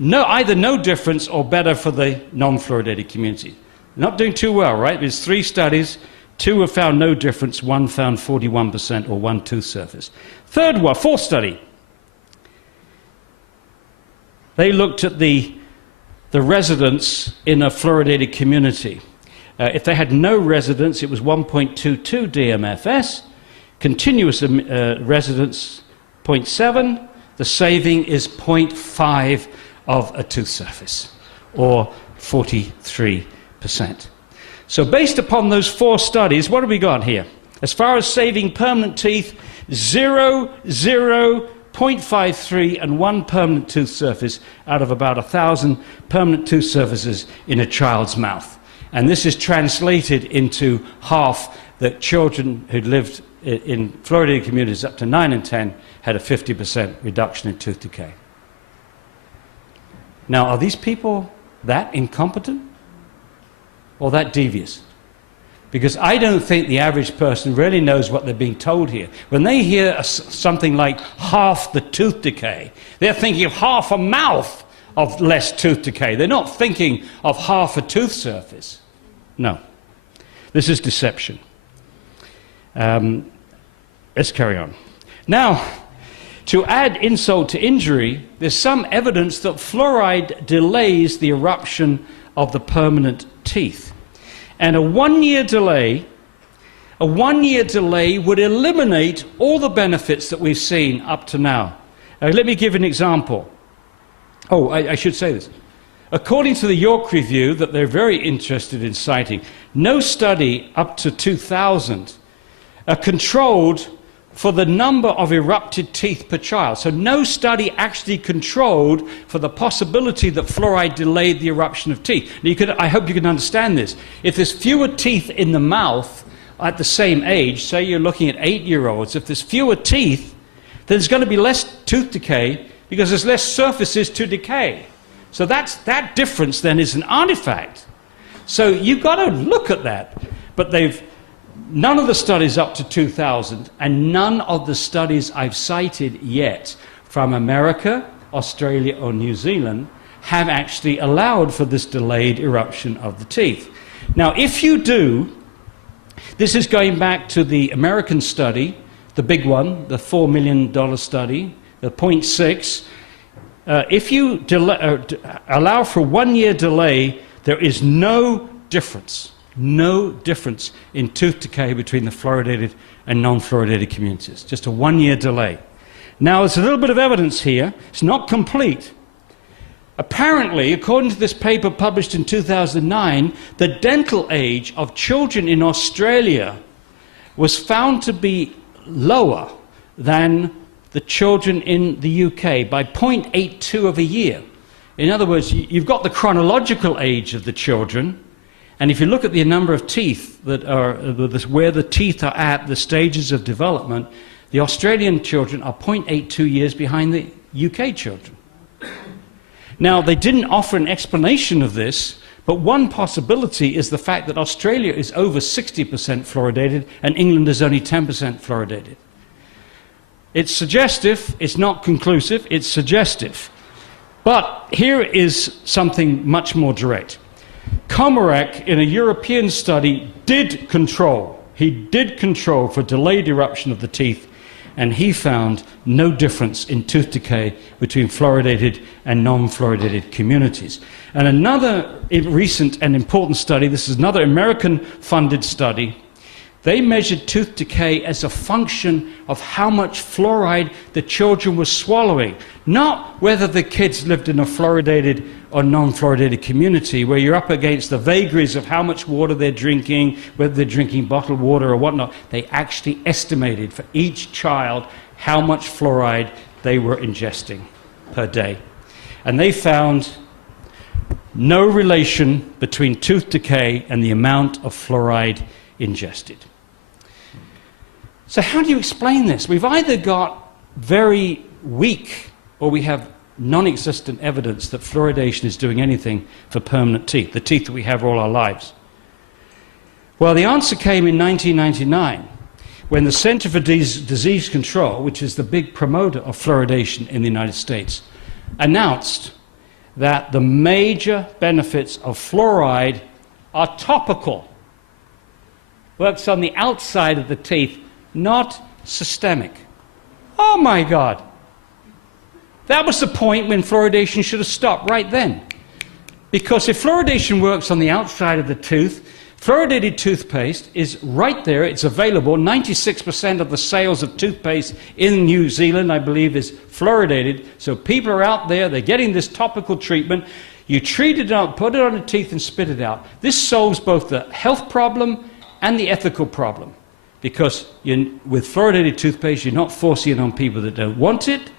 either no difference or better for the non-fluoridated community. Not doing too well, right? There's 3 studies, 2 have found no difference, 1 found 41% or 1 tooth surface. Fourth study. They looked at the residents in a fluoridated community. If they had no residents, it was 1.22 DMFS. Continuous residents, 0.7. The saving is 0.5 of a tooth surface, or 43%. So based upon those 4 studies, what have we got here? As far as saving permanent teeth, 0, 0, 0.53 and 1 permanent tooth surface out of about 1,000 permanent tooth surfaces in a child's mouth. And this is translated into half that children who lived in fluoridated communities up to 9 and 10 had a 50% reduction in tooth decay. Now, are these people that incompetent or that devious? Because I don't think the average person really knows what they're being told here. When they hear something like half the tooth decay, they're thinking of half a mouth of less tooth decay. They're not thinking of half a tooth surface. No. This is deception. Let's carry on. Now, to add insult to injury, there's some evidence that fluoride delays the eruption of the permanent teeth. And a 1-year delay would eliminate all the benefits that we've seen up to now. Let me give an example. Oh, I should say this. According to the York Review, that they're very interested in citing, no study up to 2000 controlled for the number of erupted teeth per child. So no study actually controlled for the possibility that fluoride delayed the eruption of teeth. Now I hope you can understand this. If there's fewer teeth in the mouth at the same age, say you're looking at 8-year-olds, if there's fewer teeth, then there's going to be less tooth decay because there's less surfaces to decay. So that difference then is an artifact. So you've got to look at that. But none of the studies up to 2000 and none of the studies I've cited yet from America, Australia or New Zealand have actually allowed for this delayed eruption of the teeth. Now if you do, this is going back to the American study, the big one, the $4 million study, the 0.6. If you allow for a 1-year delay, there is no difference in tooth decay between the fluoridated and non-fluoridated communities. Just a 1-year delay. Now, there's a little bit of evidence here. It's not complete. Apparently, according to this paper published in 2009, the dental age of children in Australia was found to be lower than the children in the UK by 0.82 of a year. In other words, you've got the chronological age of the children, and if you look at the number of teeth that are where the teeth are at, the stages of development, the Australian children are 0.82 years behind the UK children. Now, they didn't offer an explanation of this, but one possibility is the fact that Australia is over 60% fluoridated and England is only 10% fluoridated. It's suggestive, it's not conclusive, it's suggestive. But here is something much more direct. Komarek, in a European study, did control for delayed eruption of the teeth, and he found no difference in tooth decay between fluoridated and non-fluoridated communities. And another recent and important study, this is another American-funded study, they measured tooth decay as a function of how much fluoride the children were swallowing, not whether the kids lived in a fluoridated or non-fluoridated community where you're up against the vagaries of how much water they're drinking, whether they're drinking bottled water or whatnot. They actually estimated for each child how much fluoride they were ingesting per day. And they found no relation between tooth decay and the amount of fluoride ingested. So how do you explain this? We've either got very weak or we have non-existent evidence that fluoridation is doing anything for permanent teeth, the teeth that we have all our lives. Well, the answer came in 1999 when the Center for Disease Control, which is the big promoter of fluoridation in the United States, announced that the major benefits of fluoride are topical. Works on the outside of the teeth, not systemic. Oh my God. That was the point when fluoridation should have stopped right then. Because if fluoridation works on the outside of the tooth, fluoridated toothpaste is right there, it's available. 96% of the sales of toothpaste in New Zealand, I believe, is fluoridated. So people are out there, they're getting this topical treatment. You treat it out, put it on the teeth and spit it out. This solves both the health problem and the ethical problem. Because with fluoridated toothpaste, you're not forcing it on people that don't want it.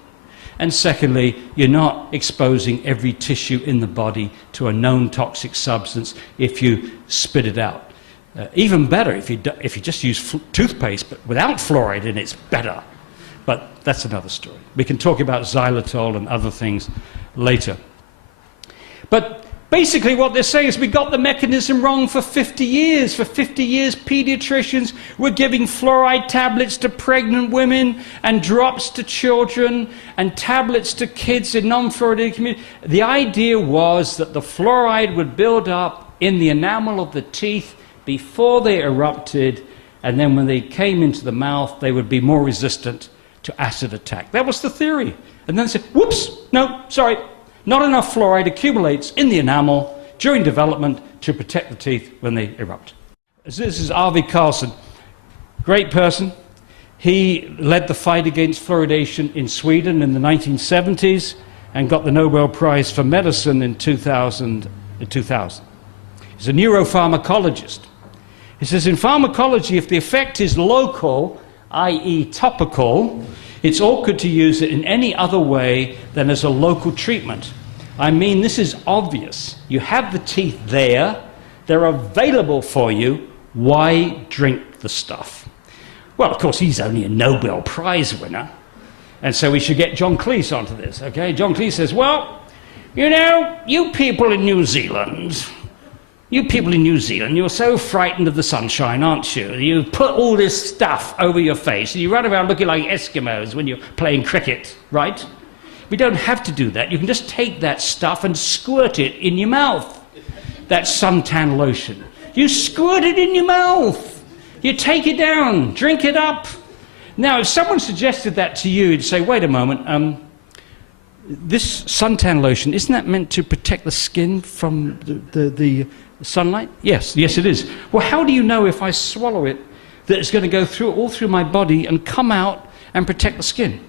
And secondly, you're not exposing every tissue in the body to a known toxic substance if you spit it out. Even better, if you just use toothpaste, but without fluoride in it, it's better. But that's another story. We can talk about xylitol and other things later. But basically what they're saying is we got the mechanism wrong for 50 years. For 50 years, pediatricians were giving fluoride tablets to pregnant women and drops to children and tablets to kids in non-fluoridated communities. The idea was that the fluoride would build up in the enamel of the teeth before they erupted, and then when they came into the mouth, they would be more resistant to acid attack. That was the theory. And then they said, whoops, no, sorry. Not enough fluoride accumulates in the enamel during development to protect the teeth when they erupt. This is Arvid Carlsson, great person. He led the fight against fluoridation in Sweden in the 1970s and got the Nobel Prize for Medicine in 2000. He's a neuropharmacologist. He says, in pharmacology, if the effect is local, i.e. topical, it's awkward to use it in any other way than as a local treatment. I mean, this is obvious. You have the teeth there. They're available for you. Why drink the stuff? Well, of course, he's only a Nobel Prize winner. And so we should get John Cleese onto this, okay? John Cleese says, well, you know, you people in New Zealand, you're so frightened of the sunshine, aren't you? You put all this stuff over your face and you run around looking like Eskimos when you're playing cricket, right? We don't have to do that. You can just take that stuff and squirt it in your mouth. That suntan lotion. You squirt it in your mouth. You take it down, drink it up. Now, if someone suggested that to you, you'd say, wait a moment, this suntan lotion, isn't that meant to protect the skin from the sunlight? Yes, it is. Well, how do you know if I swallow it that it's going to go all through my body and come out and protect the skin?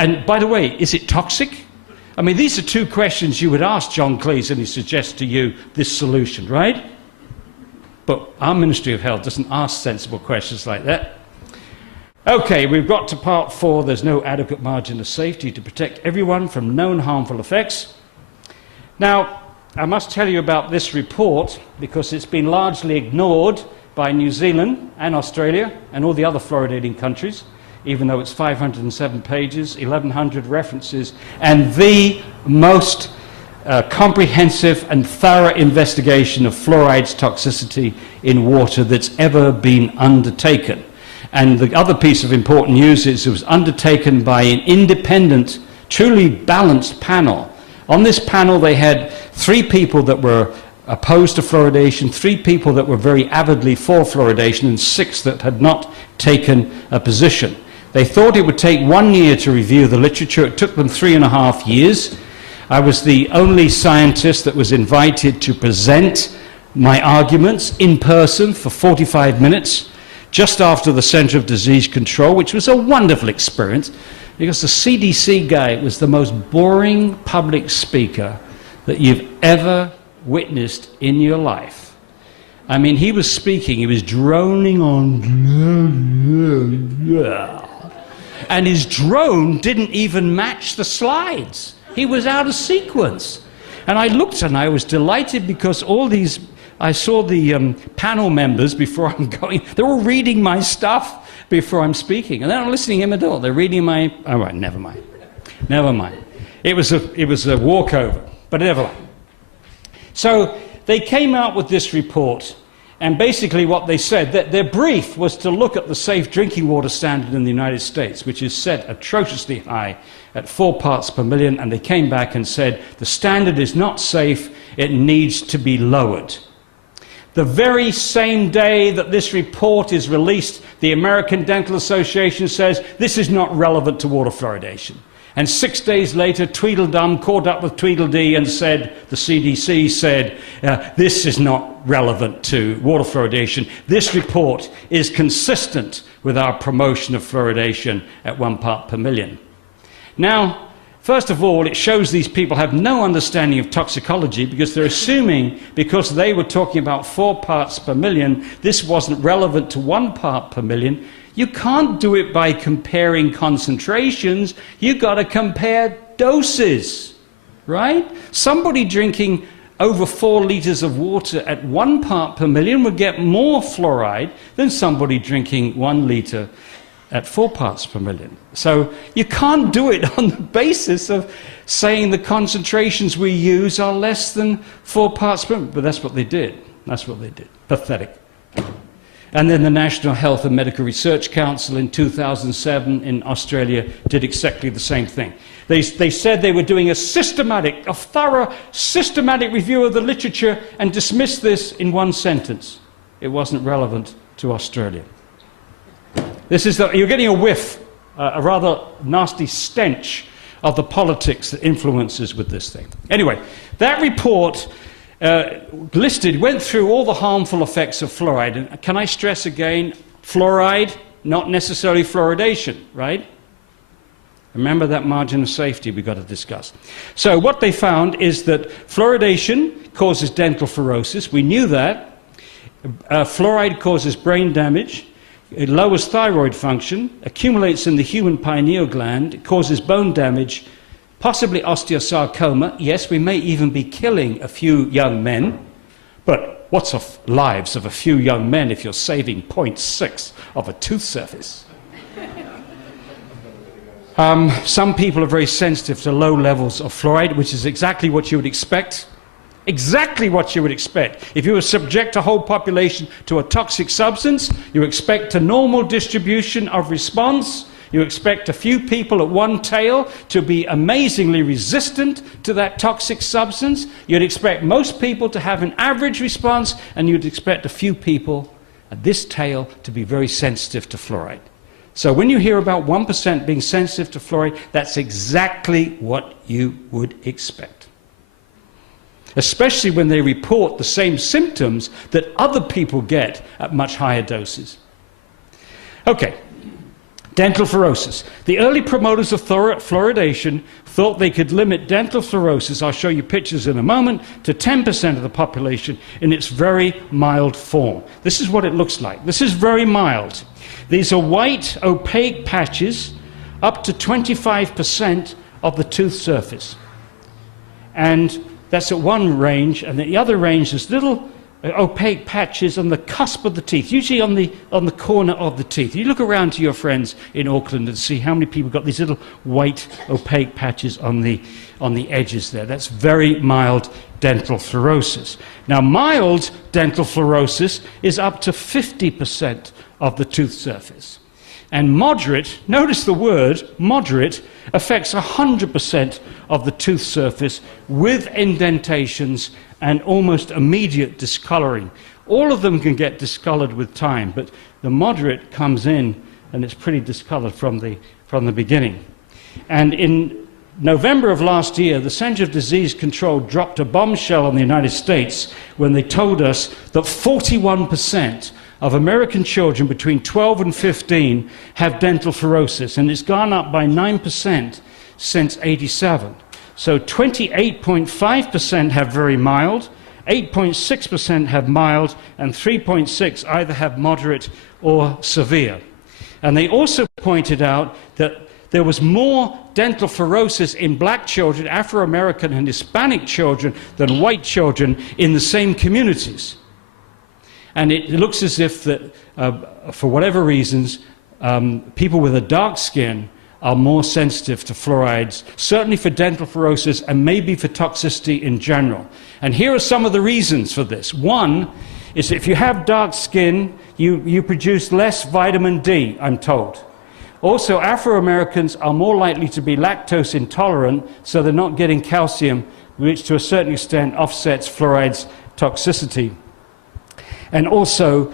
And by the way, is it toxic? I mean, these are two questions you would ask John Cleese and he suggests to you this solution, right? But our Ministry of Health doesn't ask sensible questions like that. Okay, we've got to part 4. There's no adequate margin of safety to protect everyone from known harmful effects. Now, I must tell you about this report because it's been largely ignored by New Zealand and Australia and all the other fluoridating countries, even though it's 507 pages, 1,100 references, and the most comprehensive and thorough investigation of fluoride's toxicity in water that's ever been undertaken. And the other piece of important news is it was undertaken by an independent, truly balanced panel. On this panel, they had 3 people that were opposed to fluoridation, 3 people that were very avidly for fluoridation, and 6 that had not taken a position. They thought it would take 1 year to review the literature. It took them 3.5 years. I was the only scientist that was invited to present my arguments in person for 45 minutes, just after the Center of Disease Control, which was a wonderful experience, because the CDC guy was the most boring public speaker that you've ever witnessed in your life. I mean, he was speaking, he was droning on, and his drone didn't even match the slides. He was out of sequence. And I looked and I was delighted because I saw the panel members before I'm going, they're all reading my stuff before I'm speaking. And they're not listening to him at all. They're reading my, all right, never mind. Never mind. It was a walkover, but never mind. So they came out with this report, and basically what they said, that their brief was to look at the safe drinking water standard in the United States, which is set atrociously high at 4 parts per million, and they came back and said the standard is not safe, it needs to be lowered. The very same day that this report is released, the American Dental Association says this is not relevant to water fluoridation. And 6 days later, Tweedledum caught up with Tweedledee and said, the CDC said, this is not relevant to water fluoridation. This report is consistent with our promotion of fluoridation at 1 part per million. Now, first of all, it shows these people have no understanding of toxicology because they're assuming because they were talking about 4 parts per million, this wasn't relevant to 1 part per million. You can't do it by comparing concentrations. You've got to compare doses, right? Somebody drinking over 4 liters of water at 1 part per million would get more fluoride than somebody drinking 1 liter at 4 parts per million. So you can't do it on the basis of saying the concentrations we use are less than 4 parts per million. But that's what they did. That's what they did. Pathetic. And then the National Health and Medical Research Council in 2007 in Australia did exactly the same thing. They said they were doing a thorough systematic review of the literature and dismissed this in 1 sentence. It wasn't relevant to Australia. You're getting a whiff, a rather nasty stench of the politics that influences with this thing. Anyway, that report went through all the harmful effects of fluoride. And can I stress again, fluoride, not necessarily fluoridation, right? Remember that margin of safety we've got to discuss. So what they found is that fluoridation causes dental fluorosis. We knew that. Fluoride causes brain damage. It lowers thyroid function, accumulates in the human pineal gland, it causes bone damage, possibly osteosarcoma. Yes, we may even be killing a few young men, but what's the lives of a few young men if you're saving 0.6 of a tooth surface? Some people are very sensitive to low levels of fluoride, which is exactly what you would expect. Exactly what you would expect. If you were subject a whole population to a toxic substance, you expect a normal distribution of response. You expect a few people at one tail to be amazingly resistant to that toxic substance. You'd expect most people to have an average response, and you'd expect a few people at this tail to be very sensitive to fluoride. So when you hear about 1% being sensitive to fluoride, that's exactly what you would expect. Especially when they report the same symptoms that other people get at much higher doses. Okay, dental fluorosis. The early promoters of fluoridation thought they could limit dental fluorosis, I'll show you pictures in a moment, to 10% of the population in its very mild form. This is what it looks like. This is very mild. These are white, opaque patches up to 25% of the tooth surface. And that's at one range, and the other range is little opaque patches on the cusp of the teeth, usually on the corner of the teeth. You look around to your friends in Auckland and see how many people got these little white opaque patches on the edges there. That's very mild dental fluorosis. Now, mild dental fluorosis is up to 50% of the tooth surface. And moderate, notice the word, moderate, affects 100% of the tooth surface with indentations and almost immediate discoloring. All of them can get discolored with time, but the moderate comes in and it's pretty discolored from the beginning. And in November of last year, the Center of Disease Control dropped a bombshell on the United States when they told us that 41% of American children between 12 and 15 have dental fluorosis, and it's gone up by 9% since '87. So 28.5% have very mild, 8.6% have mild, and 3.6% either have moderate or severe. And they also pointed out that there was more dental fluorosis in black children, Afro-American and Hispanic children, than white children in the same communities. And it looks as if that, for whatever reasons, people with a dark skin are more sensitive to fluorides, certainly for dental fluorosis and maybe for toxicity in general. And here are some of the reasons for this. One is if you have dark skin, you produce less vitamin D, I'm told. Also, Afro-Americans are more likely to be lactose intolerant, so they're not getting calcium, which to a certain extent offsets fluoride's toxicity. And also,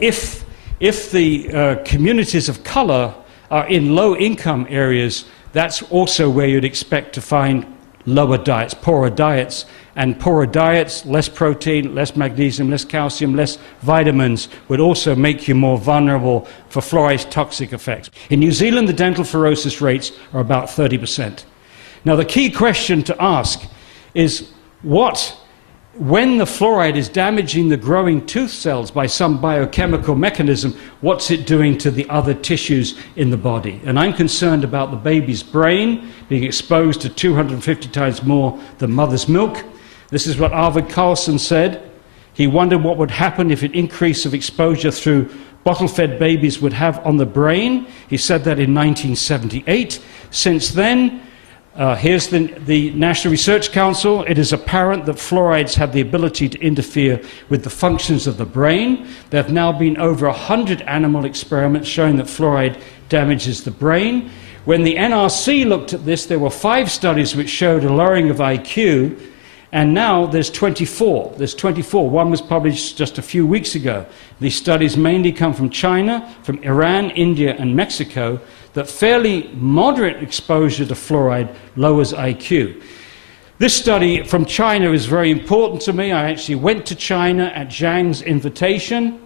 if the communities of color are in low-income areas, that's also where you'd expect to find lower diets, poorer diets. And poorer diets, less protein, less magnesium, less calcium, less vitamins, would also make you more vulnerable for fluoride's toxic effects. In New Zealand, the dental fluorosis rates are about 30%. Now, the key question to ask is when the fluoride is damaging the growing tooth cells by some biochemical mechanism, what's it doing to the other tissues in the body? And I'm concerned about the baby's brain being exposed to 250 times more than mother's milk. This is what Arvid Carlson said. He wondered what would happen if an increase of exposure through bottle-fed babies would have on the brain. He said that in 1978. Since then, here's the National Research Council. It is apparent that fluorides have the ability to interfere with the functions of the brain. There have now been over 100 animal experiments showing that fluoride damages the brain. When the NRC looked at this, there were 5 studies which showed a lowering of IQ, and now there's 24. There's 24. One was published just a few weeks ago. These studies mainly come from China, from Iran, India, and Mexico, that fairly moderate exposure to fluoride lowers IQ. This study from China is very important to me. I actually went to China at Zhang's invitation.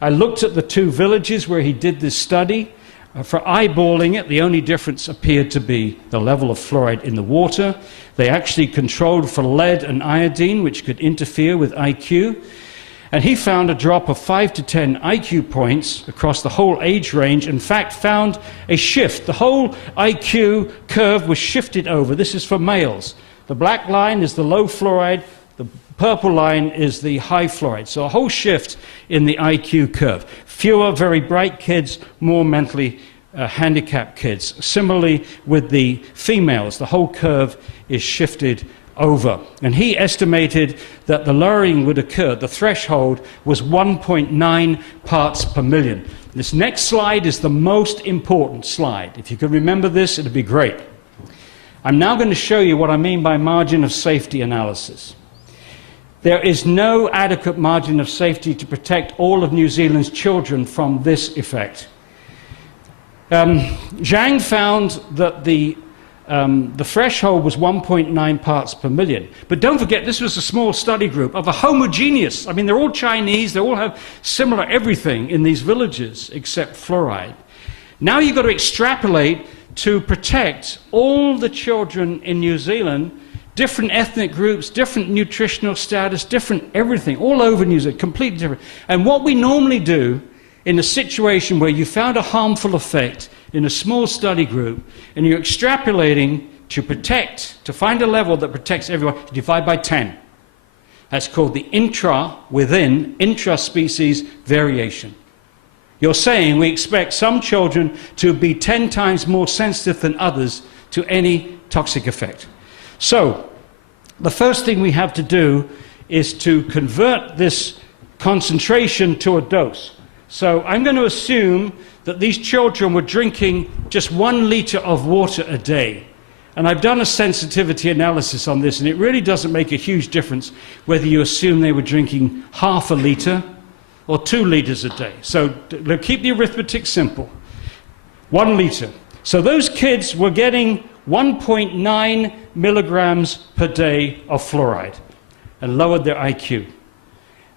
I looked at the 2 villages where he did this study. For eyeballing it, the only difference appeared to be the level of fluoride in the water. They actually controlled for lead and iodine, which could interfere with IQ. And he found a drop of 5 to 10 IQ points across the whole age range. In fact, found a shift. The whole IQ curve was shifted over. This is for males. The black line is the low fluoride. The purple line is the high fluoride. So a whole shift in the IQ curve. Fewer very bright kids, more mentally handicapped kids. Similarly with the females, the whole curve is shifted over. And he estimated that the lowering would occur, the threshold was 1.9 parts per million. This next slide is the most important slide. If you could remember this, it would be great. I'm now going to show you what I mean by margin of safety analysis. There is no adequate margin of safety to protect all of New Zealand's children from this effect. Zhang found that the threshold was 1.9 parts per million. But don't forget, this was a small study group of a homogeneous, I mean, they're all Chinese, they all have similar everything in these villages except fluoride. Now you've got to extrapolate to protect all the children in New Zealand, different ethnic groups, different nutritional status, different everything, all over New Zealand, completely different. And what we normally do in a situation where you found a harmful effect in a small study group, and you're extrapolating to protect, to find a level that protects everyone, you divide by 10. That's called the intra-species variation. You're saying we expect some children to be 10 times more sensitive than others to any toxic effect. So, the first thing we have to do is to convert this concentration to a dose. So I'm going to assume that these children were drinking just 1 liter of water a day. And I've done a sensitivity analysis on this, and it really doesn't make a huge difference whether you assume they were drinking half a liter or 2 liters a day. So keep the arithmetic simple. 1 liter. So those kids were getting 1.9 milligrams per day of fluoride and lowered their IQ.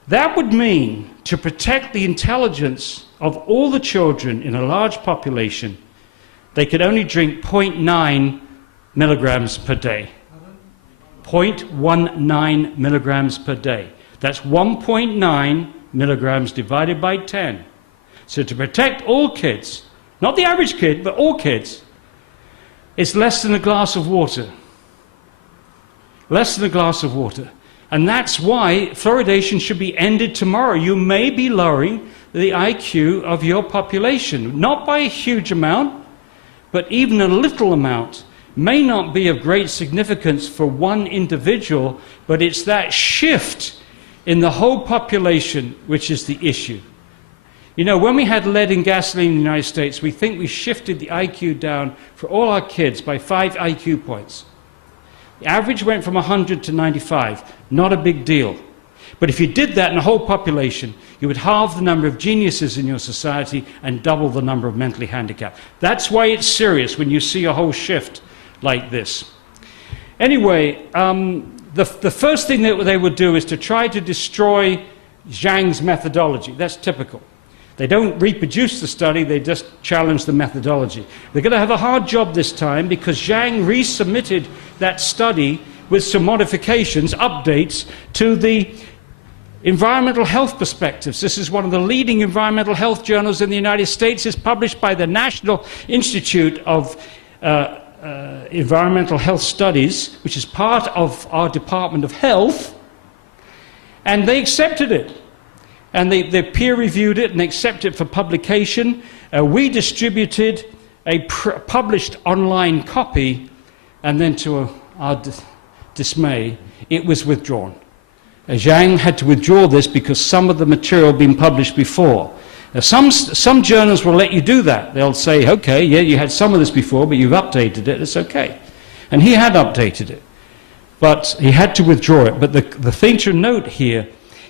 That would mean, to protect the intelligence of all the children in a large population, they could only drink 0.9 milligrams per day. 0.19 milligrams per day. That's 1.9 milligrams divided by 10. So to protect all kids, not the average kid, but all kids, It's less than a glass of water. Less than a glass of water. And that's why fluoridation should be ended tomorrow. You may be lowering the IQ of your population, not by a huge amount, but even a little amount may not be of great significance for one individual, but it's that shift in the whole population which is the issue. You know, when we had lead in gasoline in the United States, we think we shifted the IQ down for all our kids by 5 IQ points. The average went from 100 to 95, not a big deal. But if you did that in the whole population, you would halve the number of geniuses in your society and double the number of mentally handicapped. That's why it's serious when you see a whole shift like this. Anyway, the first thing that they would do is to try to destroy Zhang's methodology. That's typical. They don't reproduce the study, they just challenge the methodology. They're going to have a hard job this time because Zhang resubmitted that study with some modifications, updates to the environmental health perspectives. This is one of the leading environmental health journals in the United States. It's published by the National Institute of Environmental Health Studies, which is part of our Department of Health, and they accepted it. And they peer-reviewed it and accepted it for publication. We distributed a published online copy, and then to our dismay, it was withdrawn. Zhang had to withdraw this because some of the material had been published before. Now, some journals will let you do that. They'll say, okay, yeah, you had some of this before, but you've updated it, it's okay. And he had updated it, but he had to withdraw it. But the thing to note here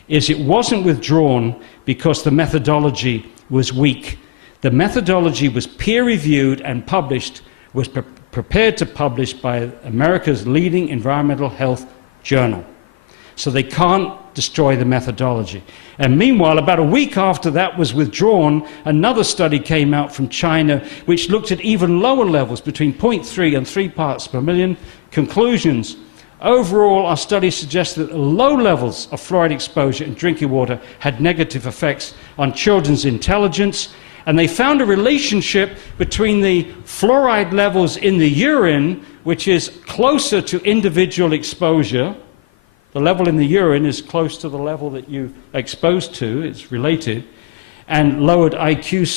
is it wasn't withdrawn because the methodology was weak. The methodology was peer-reviewed and published, was prepared to publish by America's leading environmental health journal. So they can't destroy the methodology. And meanwhile, about a week after that was withdrawn, another study came out from China which looked at even lower levels, between 0.3 and 3 parts per million. Conclusions: overall, our study suggests that low levels of fluoride exposure in drinking water had negative effects on children's intelligence, and they found a relationship between the fluoride levels in the urine, which is closer to individual exposure. The level in the urine is close to the level that you are exposed to, it's related, and lowered IQ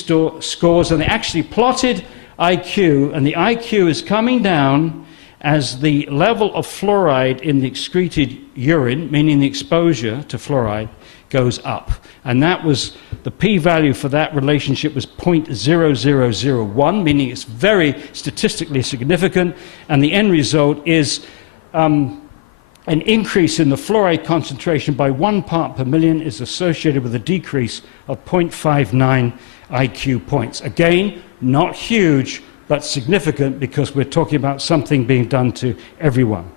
scores, and they actually plotted IQ, and the IQ is coming down as the level of fluoride in the excreted urine, meaning the exposure to fluoride, goes up. And that was, the p-value for that relationship was 0.0001, meaning it's very statistically significant, and the end result is an increase in the fluoride concentration by 1 part per million is associated with a decrease of 0.59 IQ points. Again, not huge, but significant because we're talking about something being done to everyone.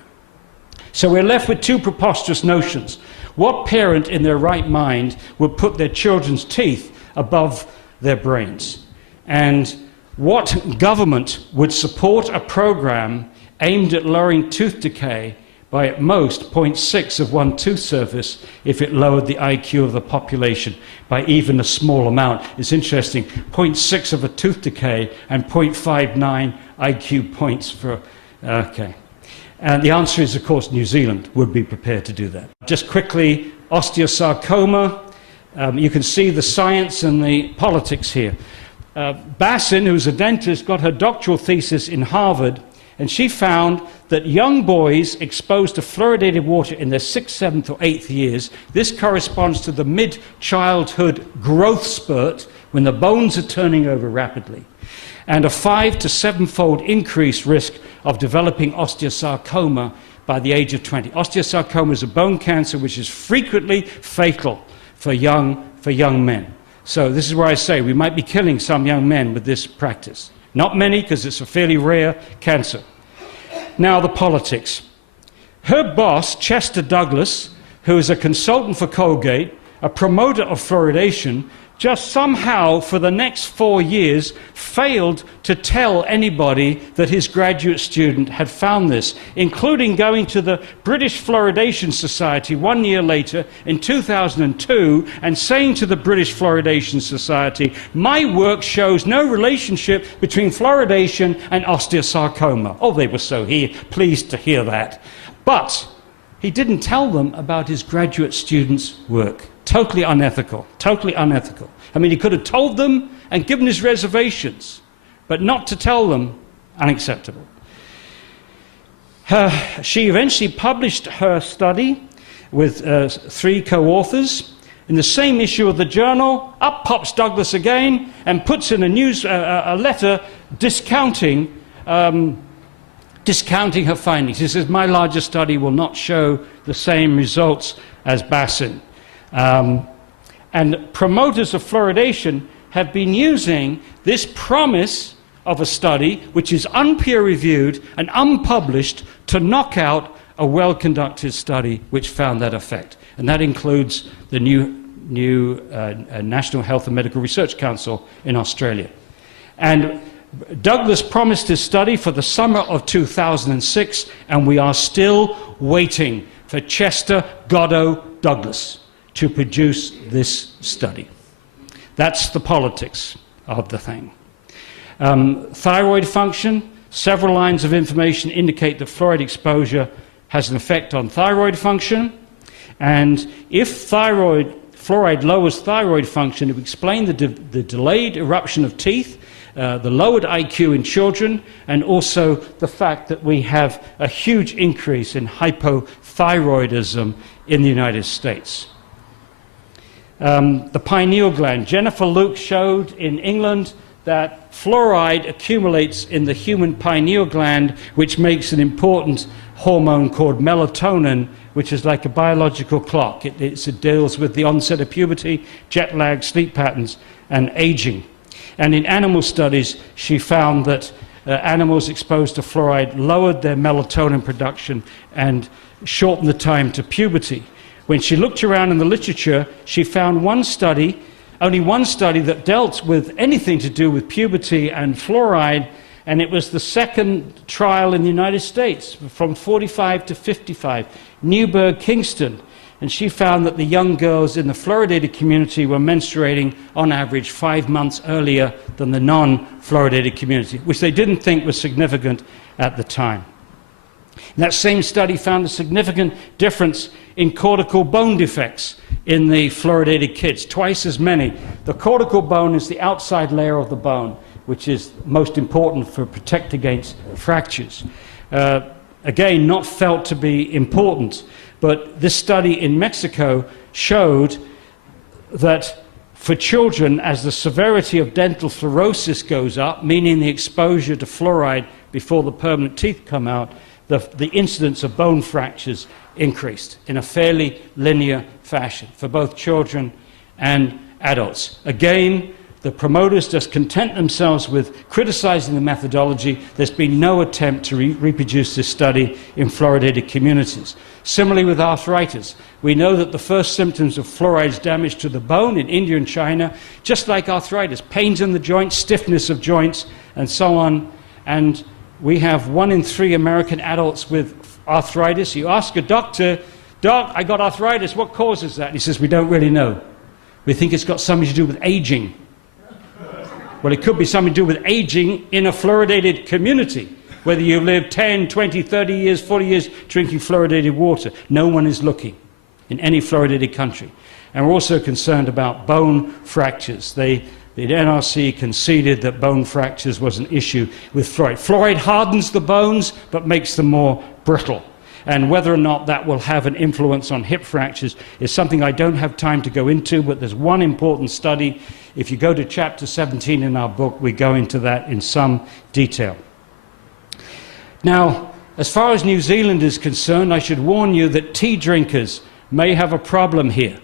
So we're left with two preposterous notions. What parent in their right mind would put their children's teeth above their brains? And what government would support a program aimed at lowering tooth decay by at most 0.6 of one tooth surface if it lowered the IQ of the population by even a small amount? It's interesting, 0.6 of a tooth decay and 0.59 IQ points for, okay. And the answer is, of course, New Zealand would be prepared to do that. Just quickly, osteosarcoma. You can see the science and the politics here. Bassin, who's a dentist, got her doctoral thesis in Harvard, and she found that young boys exposed to fluoridated water in their 6th, 7th, or 8th years, this corresponds to the mid-childhood growth spurt when the bones are turning over rapidly, and a 5 to 7-fold increased risk of developing osteosarcoma by the age of 20. Osteosarcoma is a bone cancer which is frequently fatal for young men. So this is where I say we might be killing some young men with this practice. Not many, because it's a fairly rare cancer. Now the politics. Her boss, Chester Douglas, who is a consultant for Colgate, a promoter of fluoridation, just somehow for the next 4 years failed to tell anybody that his graduate student had found this, including going to the British Fluoridation Society 1 year later in 2002 and saying to the British Fluoridation Society, my work shows no relationship between fluoridation and osteosarcoma. Oh, they were so pleased to hear that. But he didn't tell them about his graduate student's work. Totally unethical, totally unethical. I mean, he could have told them and given his reservations, but not to tell them, unacceptable. She eventually published her study with 3 co-authors. In the same issue of the journal, up pops Douglas again and puts in a letter discounting her findings. He says, my larger study will not show the same results as Bassin. And promoters of fluoridation have been using this promise of a study, which is unpeer-reviewed and unpublished, to knock out a well-conducted study which found that effect. And that includes the new National Health and Medical Research Council in Australia. And Douglas promised his study for the summer of 2006, and we are still waiting for Chester Goddo Douglas to produce this study. That's the politics of the thing. Thyroid function, several lines of information indicate that fluoride exposure has an effect on thyroid function, and if fluoride lowers thyroid function, it would explain the delayed eruption of teeth, the lowered IQ in children, and also the fact that we have a huge increase in hypothyroidism in the United States. The pineal gland. Jennifer Luke showed in England that fluoride accumulates in the human pineal gland, which makes an important hormone called melatonin, which is like a biological clock. It deals with the onset of puberty, jet lag, sleep patterns, and aging. And in animal studies, she found that animals exposed to fluoride lowered their melatonin production and shortened the time to puberty. When she looked around in the literature, she found only one study that dealt with anything to do with puberty and fluoride, and it was the second trial in the United States, from 45 to 55, Newburgh, Kingston. And she found that the young girls in the fluoridated community were menstruating on average 5 months earlier than the non-fluoridated community, which they didn't think was significant at the time. And that same study found a significant difference in cortical bone defects in the fluoridated kids, twice as many. The cortical bone is the outside layer of the bone, which is most important for protect against fractures. Again, not felt to be important, but this study in Mexico showed that for children, as the severity of dental fluorosis goes up, meaning the exposure to fluoride before the permanent teeth come out, the incidence of bone fractures increased in a fairly linear fashion for both children and adults. Again, the promoters just content themselves with criticizing the methodology. There's been no attempt to reproduce this study in fluoridated communities. Similarly with arthritis, we know that the first symptoms of fluoride is damage to the bone in India and China, just like arthritis, pains in the joints, stiffness of joints, and so on. And we have 1 in 3 American adults with arthritis. You ask a doctor, Doc, I got arthritis, what causes that? He says, we don't really know. We think it's got something to do with aging. Well, it could be something to do with aging in a fluoridated community, whether you live 10, 20, 30 years, 40 years drinking fluoridated water. No one is looking in any fluoridated country. And we're also concerned about bone fractures. The NRC conceded that bone fractures was an issue with fluoride. Fluoride hardens the bones, but makes them more brittle. And whether or not that will have an influence on hip fractures is something I don't have time to go into, but there's one important study. If you go to chapter 17 in our book, we go into that in some detail. Now, as far as New Zealand is concerned, I should warn you that tea drinkers may have a problem here.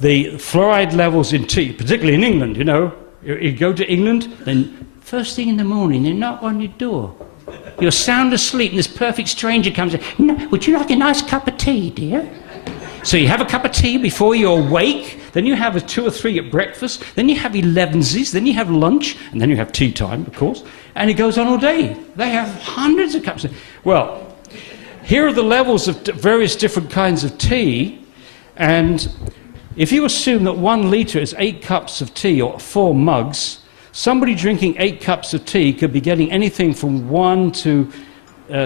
The fluoride levels in tea, particularly in England, you know, you go to England, then first thing in the morning, they knock on your door. You're sound asleep, and this perfect stranger comes in. No, would you like a nice cup of tea, dear? So you have a cup of tea before you awake. then you have a 2 or 3 at breakfast, then you have 11sies, then you have lunch, and then you have tea time, of course, and it goes on all day. They have hundreds of cups of tea. Well, here are the levels of various different kinds of tea, and if you assume that 1 liter is 8 cups of tea, or 4 mugs, somebody drinking 8 cups of tea could be getting anything from 1 to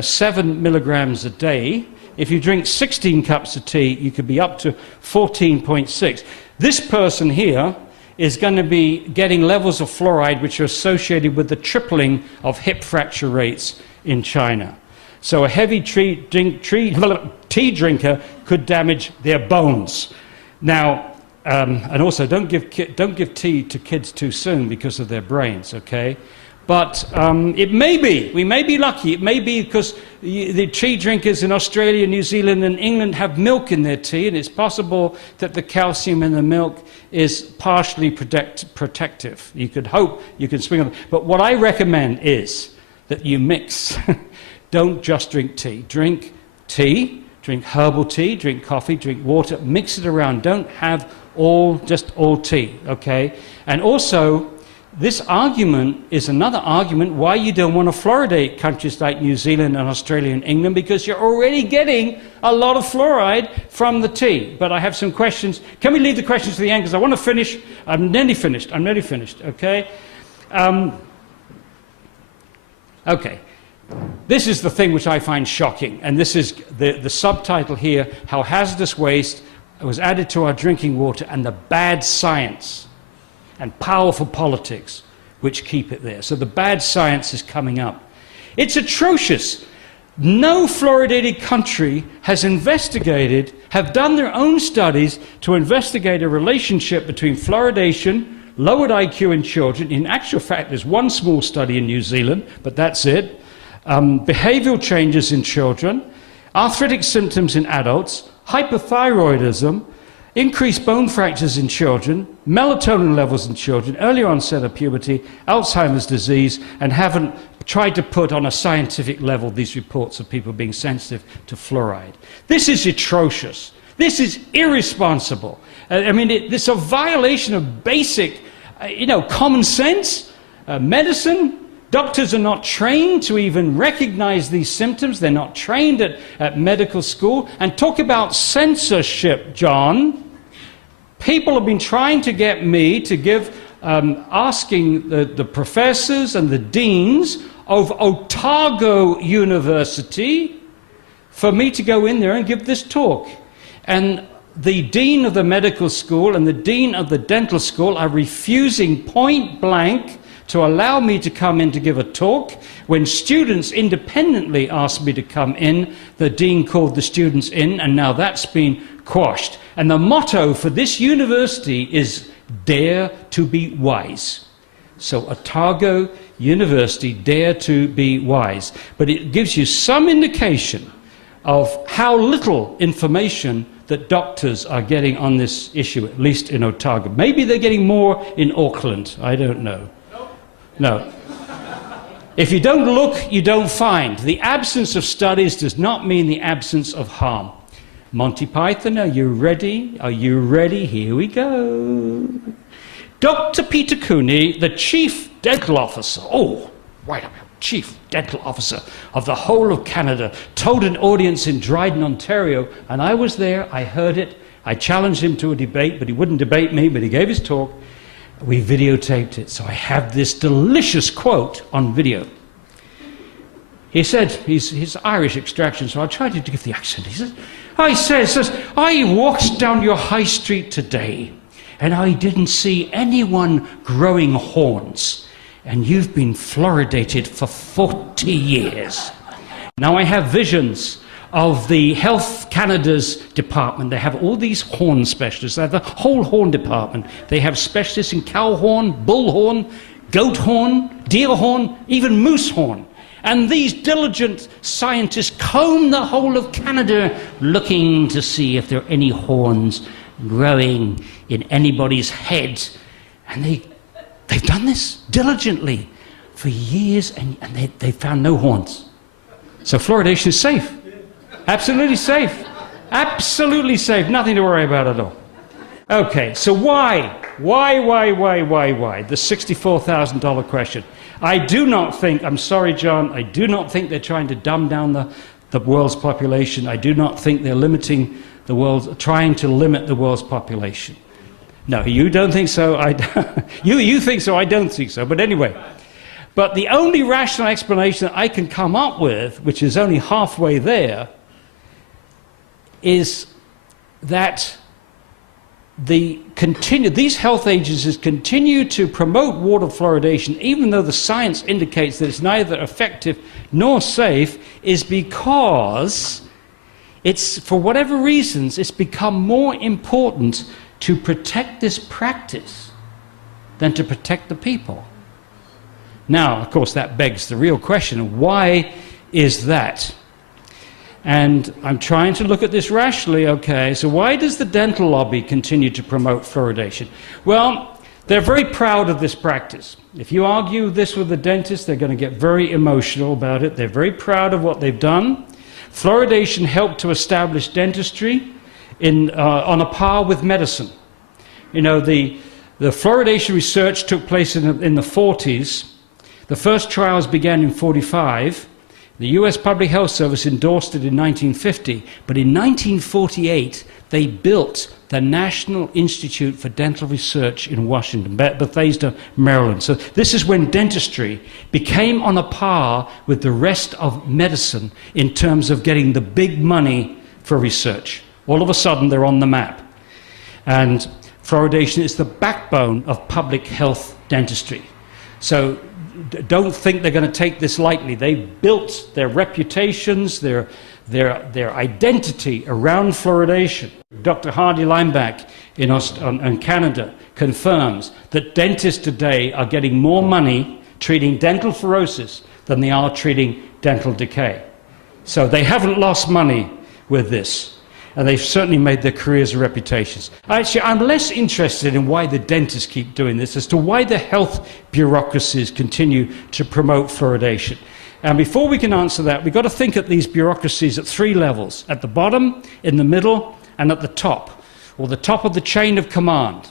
7 milligrams a day. If you drink 16 cups of tea, you could be up to 14.6. This person here is going to be getting levels of fluoride which are associated with the tripling of hip fracture rates in China. So a heavy tea drinker could damage their bones. Now, and also don't give tea to kids too soon because of their brains, okay? But we may be lucky. It may be because the tea drinkers in Australia, New Zealand, and England have milk in their tea, and it's possible that the calcium in the milk is partially protective. You could hope you can swing on. But what I recommend is that you mix. Don't just drink tea. Drink tea, drink herbal tea, drink coffee, drink water, mix it around. Don't have just all tea, okay? And also, this argument is another argument why you don't want to fluoridate countries like New Zealand and Australia and England, because you're already getting a lot of fluoride from the tea. But I have some questions. Can we leave the questions to the end? Because I want to finish. I'm nearly finished, okay? Okay. This is the thing which I find shocking, and this is the subtitle here, How Hazardous Waste was Added to Our Drinking Water and the Bad Science and Powerful Politics which keep it there. So the bad science is coming up. It's atrocious. No fluoridated country has have done their own studies to investigate a relationship between fluoridation, lowered IQ in children. In actual fact, there's one small study in New Zealand, but that's it. Behavioral changes in children, arthritic symptoms in adults, hypothyroidism, increased bone fractures in children, melatonin levels in children, early onset of puberty, Alzheimer's disease, and haven't tried to put on a scientific level these reports of people being sensitive to fluoride. This is atrocious. This is irresponsible. This is a violation of basic, common sense, medicine. Doctors are not trained to even recognize these symptoms. They're not trained at medical school. And talk about censorship, John. People have been trying to get me to asking the professors and the deans of Otago University for me to go in there and give this talk. And the dean of the medical school and the dean of the dental school are refusing point blank to allow me to come in to give a talk. When students independently asked me to come in, the dean called the students in, and now that's been quashed. And the motto for this university is Dare to be Wise. So Otago University, Dare to be Wise. But it gives you some indication of how little information that doctors are getting on this issue, at least in Otago. Maybe they're getting more in Auckland, I don't know. No. If you don't look, you don't find. The absence of studies does not mean the absence of harm. Monty Python, are you ready? Are you ready? Here we go. Dr. Peter Cooney, the Chief Dental Officer, Chief Dental Officer of the whole of Canada, told an audience in Dryden, Ontario, and I was there, I heard it, I challenged him to a debate, but he wouldn't debate me, but he gave his talk. We videotaped it, so I have this delicious quote on video. He said, he's Irish extraction, so I'll try to give the accent. He says, I walked down your high street today, and I didn't see anyone growing horns, and you've been fluoridated for 40 years. Now I have visions of the Health Canada's department. They have all these horn specialists. They have the whole horn department. They have specialists in cow horn, bull horn, goat horn, deer horn, even moose horn. And these diligent scientists comb the whole of Canada looking to see if there are any horns growing in anybody's head. And they've done this diligently for years, and they found no horns. So fluoridation is safe. Absolutely safe. Absolutely safe. Nothing to worry about at all. Okay, so why? Why? The $64,000 question. I do not think, I'm sorry, John, I do not think they're trying to dumb down the world's population. I do not think they're trying to limit the world's population. No, you don't think so. You think so, I don't think so. But anyway, but the only rational explanation that I can come up with, which is only halfway there, is that these health agencies continue to promote water fluoridation, even though the science indicates that it's neither effective nor safe, is because for whatever reasons, it's become more important to protect this practice than to protect the people. Now, of course, that begs the real question, why is that? And I'm trying to look at this rationally, okay, so why does the dental lobby continue to promote fluoridation? Well, they're very proud of this practice. If you argue this with the dentist, they're going to get very emotional about it. They're very proud of what they've done. Fluoridation helped to establish dentistry on a par with medicine. You know, the fluoridation research took place in the 40s. The first trials began in 1945. The US Public Health Service endorsed it in 1950, but in 1948 they built the National Institute for Dental Research in Washington, Bethesda, Maryland. So this is when dentistry became on a par with the rest of medicine in terms of getting the big money for research. All of a sudden they're on the map. And fluoridation is the backbone of public health dentistry. So don't think they're going to take this lightly. They've built their reputations, their identity around fluoridation. Dr. Hardy Lineback in Canada confirms that dentists today are getting more money treating dental fluorosis than they are treating dental decay. So they haven't lost money with this. And they've certainly made their careers and reputations. Actually, I'm less interested in why the dentists keep doing this as to why the health bureaucracies continue to promote fluoridation. And before we can answer that, we've got to think of these bureaucracies at three levels: at the bottom, in the middle, and at the top, or the top of the chain of command.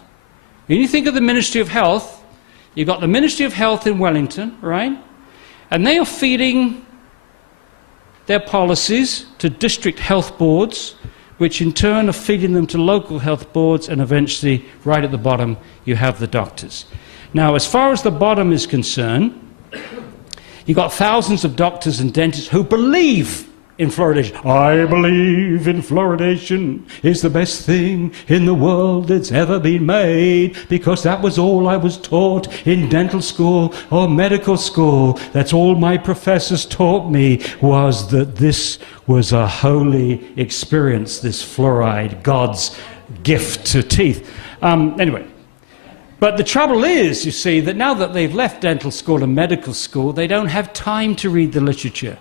When you think of the Ministry of Health, you've got the Ministry of Health in Wellington, right? And they are feeding their policies to district health boards, which in turn are feeding them to local health boards, and eventually, right at the bottom, you have the doctors. Now, as far as the bottom is concerned, you've got thousands of doctors and dentists who believe in fluoridation. I believe in fluoridation is the best thing in the world that's ever been made, because that was all I was taught in dental school or medical school. That's all my professors taught me, was that this was a holy experience, this fluoride, God's gift to teeth. Anyway, but the trouble is, you see, that now that they've left dental school and medical school, they don't have time to read the literature.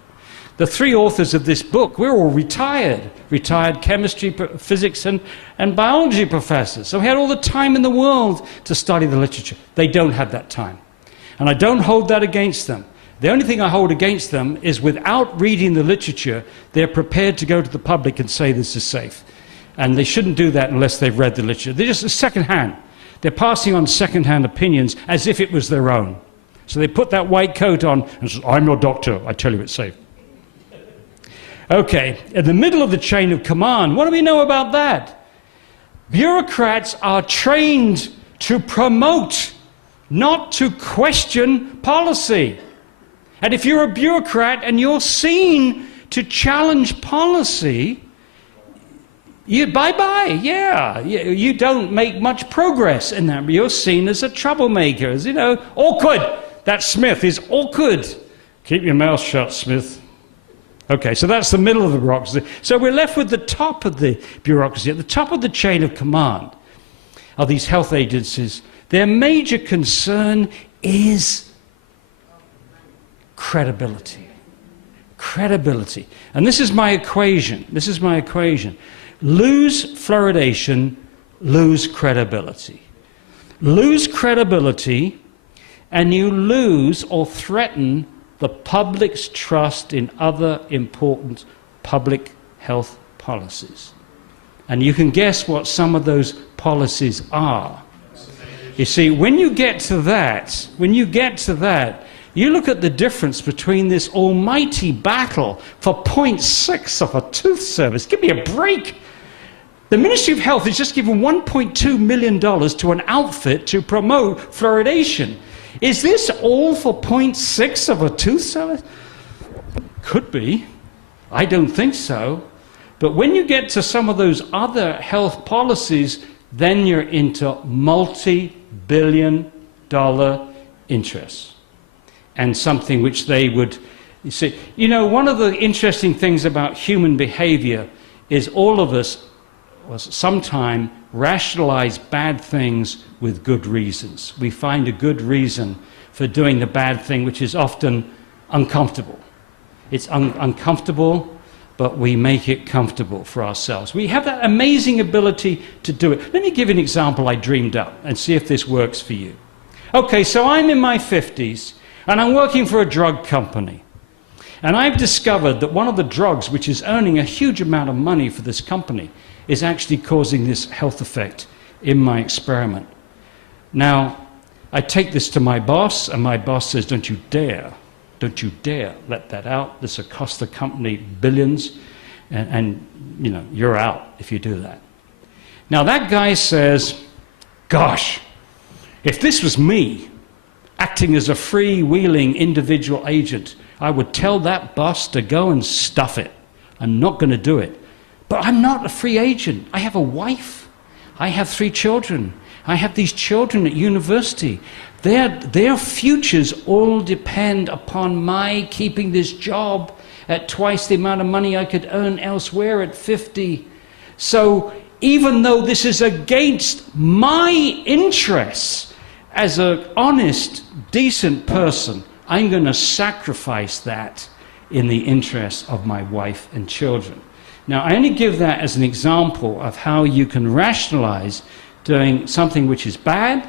The three authors of this book, we're all retired chemistry, physics, and biology professors. So we had all the time in the world to study the literature. They don't have that time. And I don't hold that against them. The only thing I hold against them is, without reading the literature, they're prepared to go to the public and say this is safe. And they shouldn't do that unless they've read the literature. They're just second-hand. They're passing on second-hand opinions as if it was their own. So they put that white coat on and say, I'm your doctor, I tell you it's safe. Okay, in the middle of the chain of command, what do we know about that? Bureaucrats are trained to promote, not to question policy. And if you're a bureaucrat and you're seen to challenge policy, bye-bye, yeah. You don't make much progress in that. You're seen as a troublemaker, as, awkward. That Smith is awkward. Keep your mouth shut, Smith. Okay, so that's the middle of the bureaucracy. So we're left with the top of the bureaucracy. At the top of the chain of command of these health agencies, their major concern is credibility. Credibility. And this is my equation. Lose fluoridation, lose credibility. Lose credibility, and you lose or threaten the public's trust in other important public health policies. And you can guess what some of those policies are. You see, when you get to that, you look at the difference between this almighty battle for 0.6 of a tooth service. Give me a break. The Ministry of Health has just given $1.2 million to an outfit to promote fluoridation. Is this all for 0.6 of a tooth service? Could be. I don't think so. But when you get to some of those other health policies, then you're into multi-billion-dollar interests. And something which they would, you see, you know, one of the interesting things about human behavior is all of us sometime rationalize bad things with good reasons. We find a good reason for doing the bad thing, which is often uncomfortable. It's uncomfortable, but we make it comfortable for ourselves. We have that amazing ability to do it. Let me give you an example I dreamed up and see if this works for you. Okay, so I'm in my 50s, and I'm working for a drug company. And I've discovered that one of the drugs which is earning a huge amount of money for this company is actually causing this health effect in my experiment. Now, I take this to my boss, and my boss says, don't you dare let that out. This will cost the company billions, and you know, you're out if you do that. Now, that guy says, gosh, if this was me, acting as a freewheeling individual agent, I would tell that boss to go and stuff it. I'm not going to do it. But I'm not a free agent. I have a wife. I have 3 children. I have these children at university. Their futures all depend upon my keeping this job at twice the amount of money I could earn elsewhere at 50. So even though this is against my interests as an honest, decent person, I'm going to sacrifice that in the interest of my wife and children. Now, I only give that as an example of how you can rationalize doing something which is bad,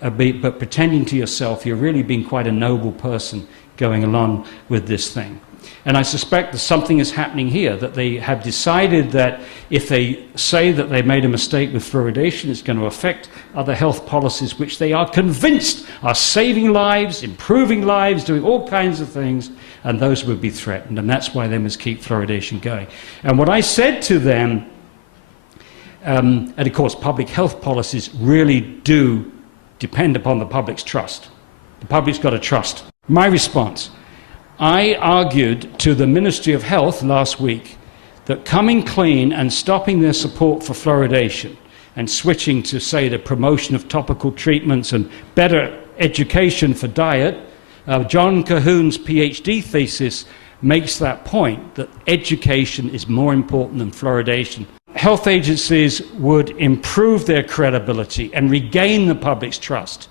but pretending to yourself you're really being quite a noble person going along with this thing. And I suspect that something is happening here, that they have decided that if they say that they made a mistake with fluoridation, it's going to affect other health policies which they are convinced are saving lives, improving lives, doing all kinds of things, and those would be threatened. And that's why they must keep fluoridation going. And what I said to them, and of course public health policies really do depend upon the public's trust. The public's got to trust. My response: I argued to the Ministry of Health last week that coming clean and stopping their support for fluoridation and switching to, say, the promotion of topical treatments and better education for diet, John Cahoon's PhD thesis makes that point, that education is more important than fluoridation. Health agencies would improve their credibility and regain the public's trust.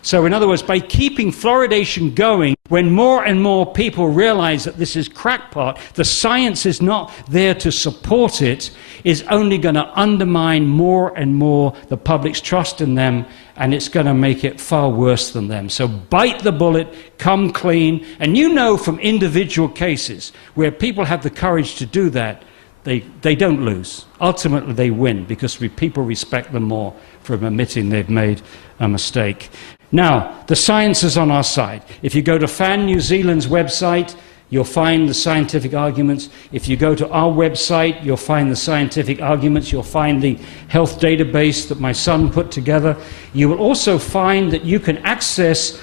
So in other words, by keeping fluoridation going, when more and more people realize that this is crackpot, the science is not there to support it, is only going to undermine more and more the public's trust in them, and it's going to make it far worse than them. So bite the bullet, come clean, and you know from individual cases where people have the courage to do that, they don't lose. Ultimately, they win because people respect them more for admitting they've made a mistake. Now, the science is on our side. If you go to FAN New Zealand's website, you'll find the scientific arguments. If you go to our website, you'll find the scientific arguments. You'll find the health database that my son put together. You will also find that you can access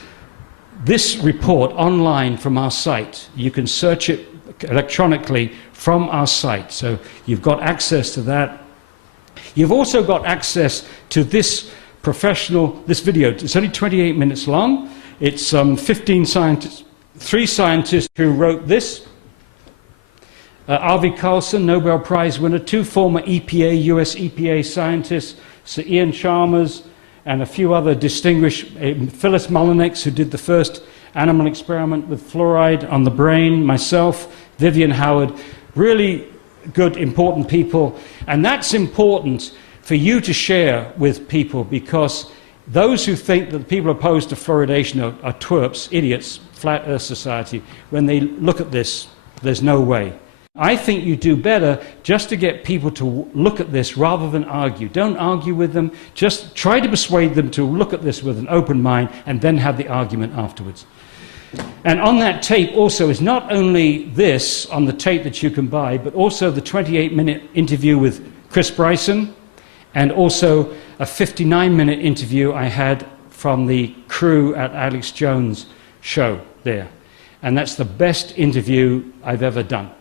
this report online from our site. You can search it electronically from our site. So you've got access to that. You've also got access to this video. It's only 28 minutes long. It's 15 scientists, 3 scientists who wrote this. Arvi Carlson, Nobel Prize winner, 2 former EPA, US EPA scientists, Sir Ian Chalmers, and a few other distinguished, Phyllis Mullinex, who did the first animal experiment with fluoride on the brain, myself, Vivian Howard, really good, important people. And that's important for you to share with people, because those who think that the people opposed to fluoridation are twerps, idiots, Flat Earth Society, when they look at this, there's no way. I think you do better just to get people to look at this rather than argue. Don't argue with them. Just try to persuade them to look at this with an open mind and then have the argument afterwards. And on that tape also is not only this on the tape that you can buy, but also the 28-minute interview with Chris Bryson, and also a 59-minute interview I had from the crew at Alex Jones' show there. And that's the best interview I've ever done.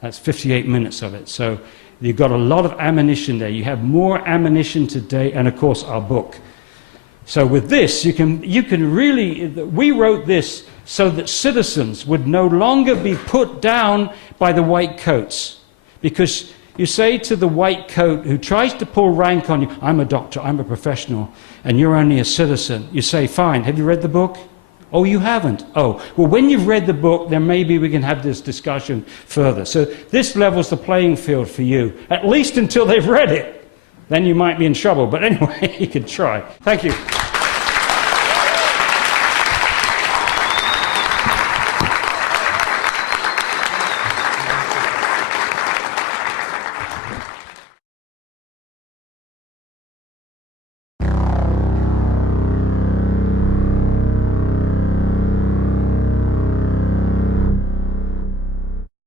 That's 58 minutes of it. So you've got a lot of ammunition there. You have more ammunition today, and of course our book. So with this, you can really, we wrote this so that citizens would no longer be put down by the white coats. Because you say to the white coat who tries to pull rank on you, I'm a doctor, I'm a professional, and you're only a citizen. You say, fine, have you read the book? Oh, you haven't? Oh, well, when you've read the book, then maybe we can have this discussion further. So this levels the playing field for you, at least until they've read it. Then you might be in trouble. But anyway, you can try. Thank you.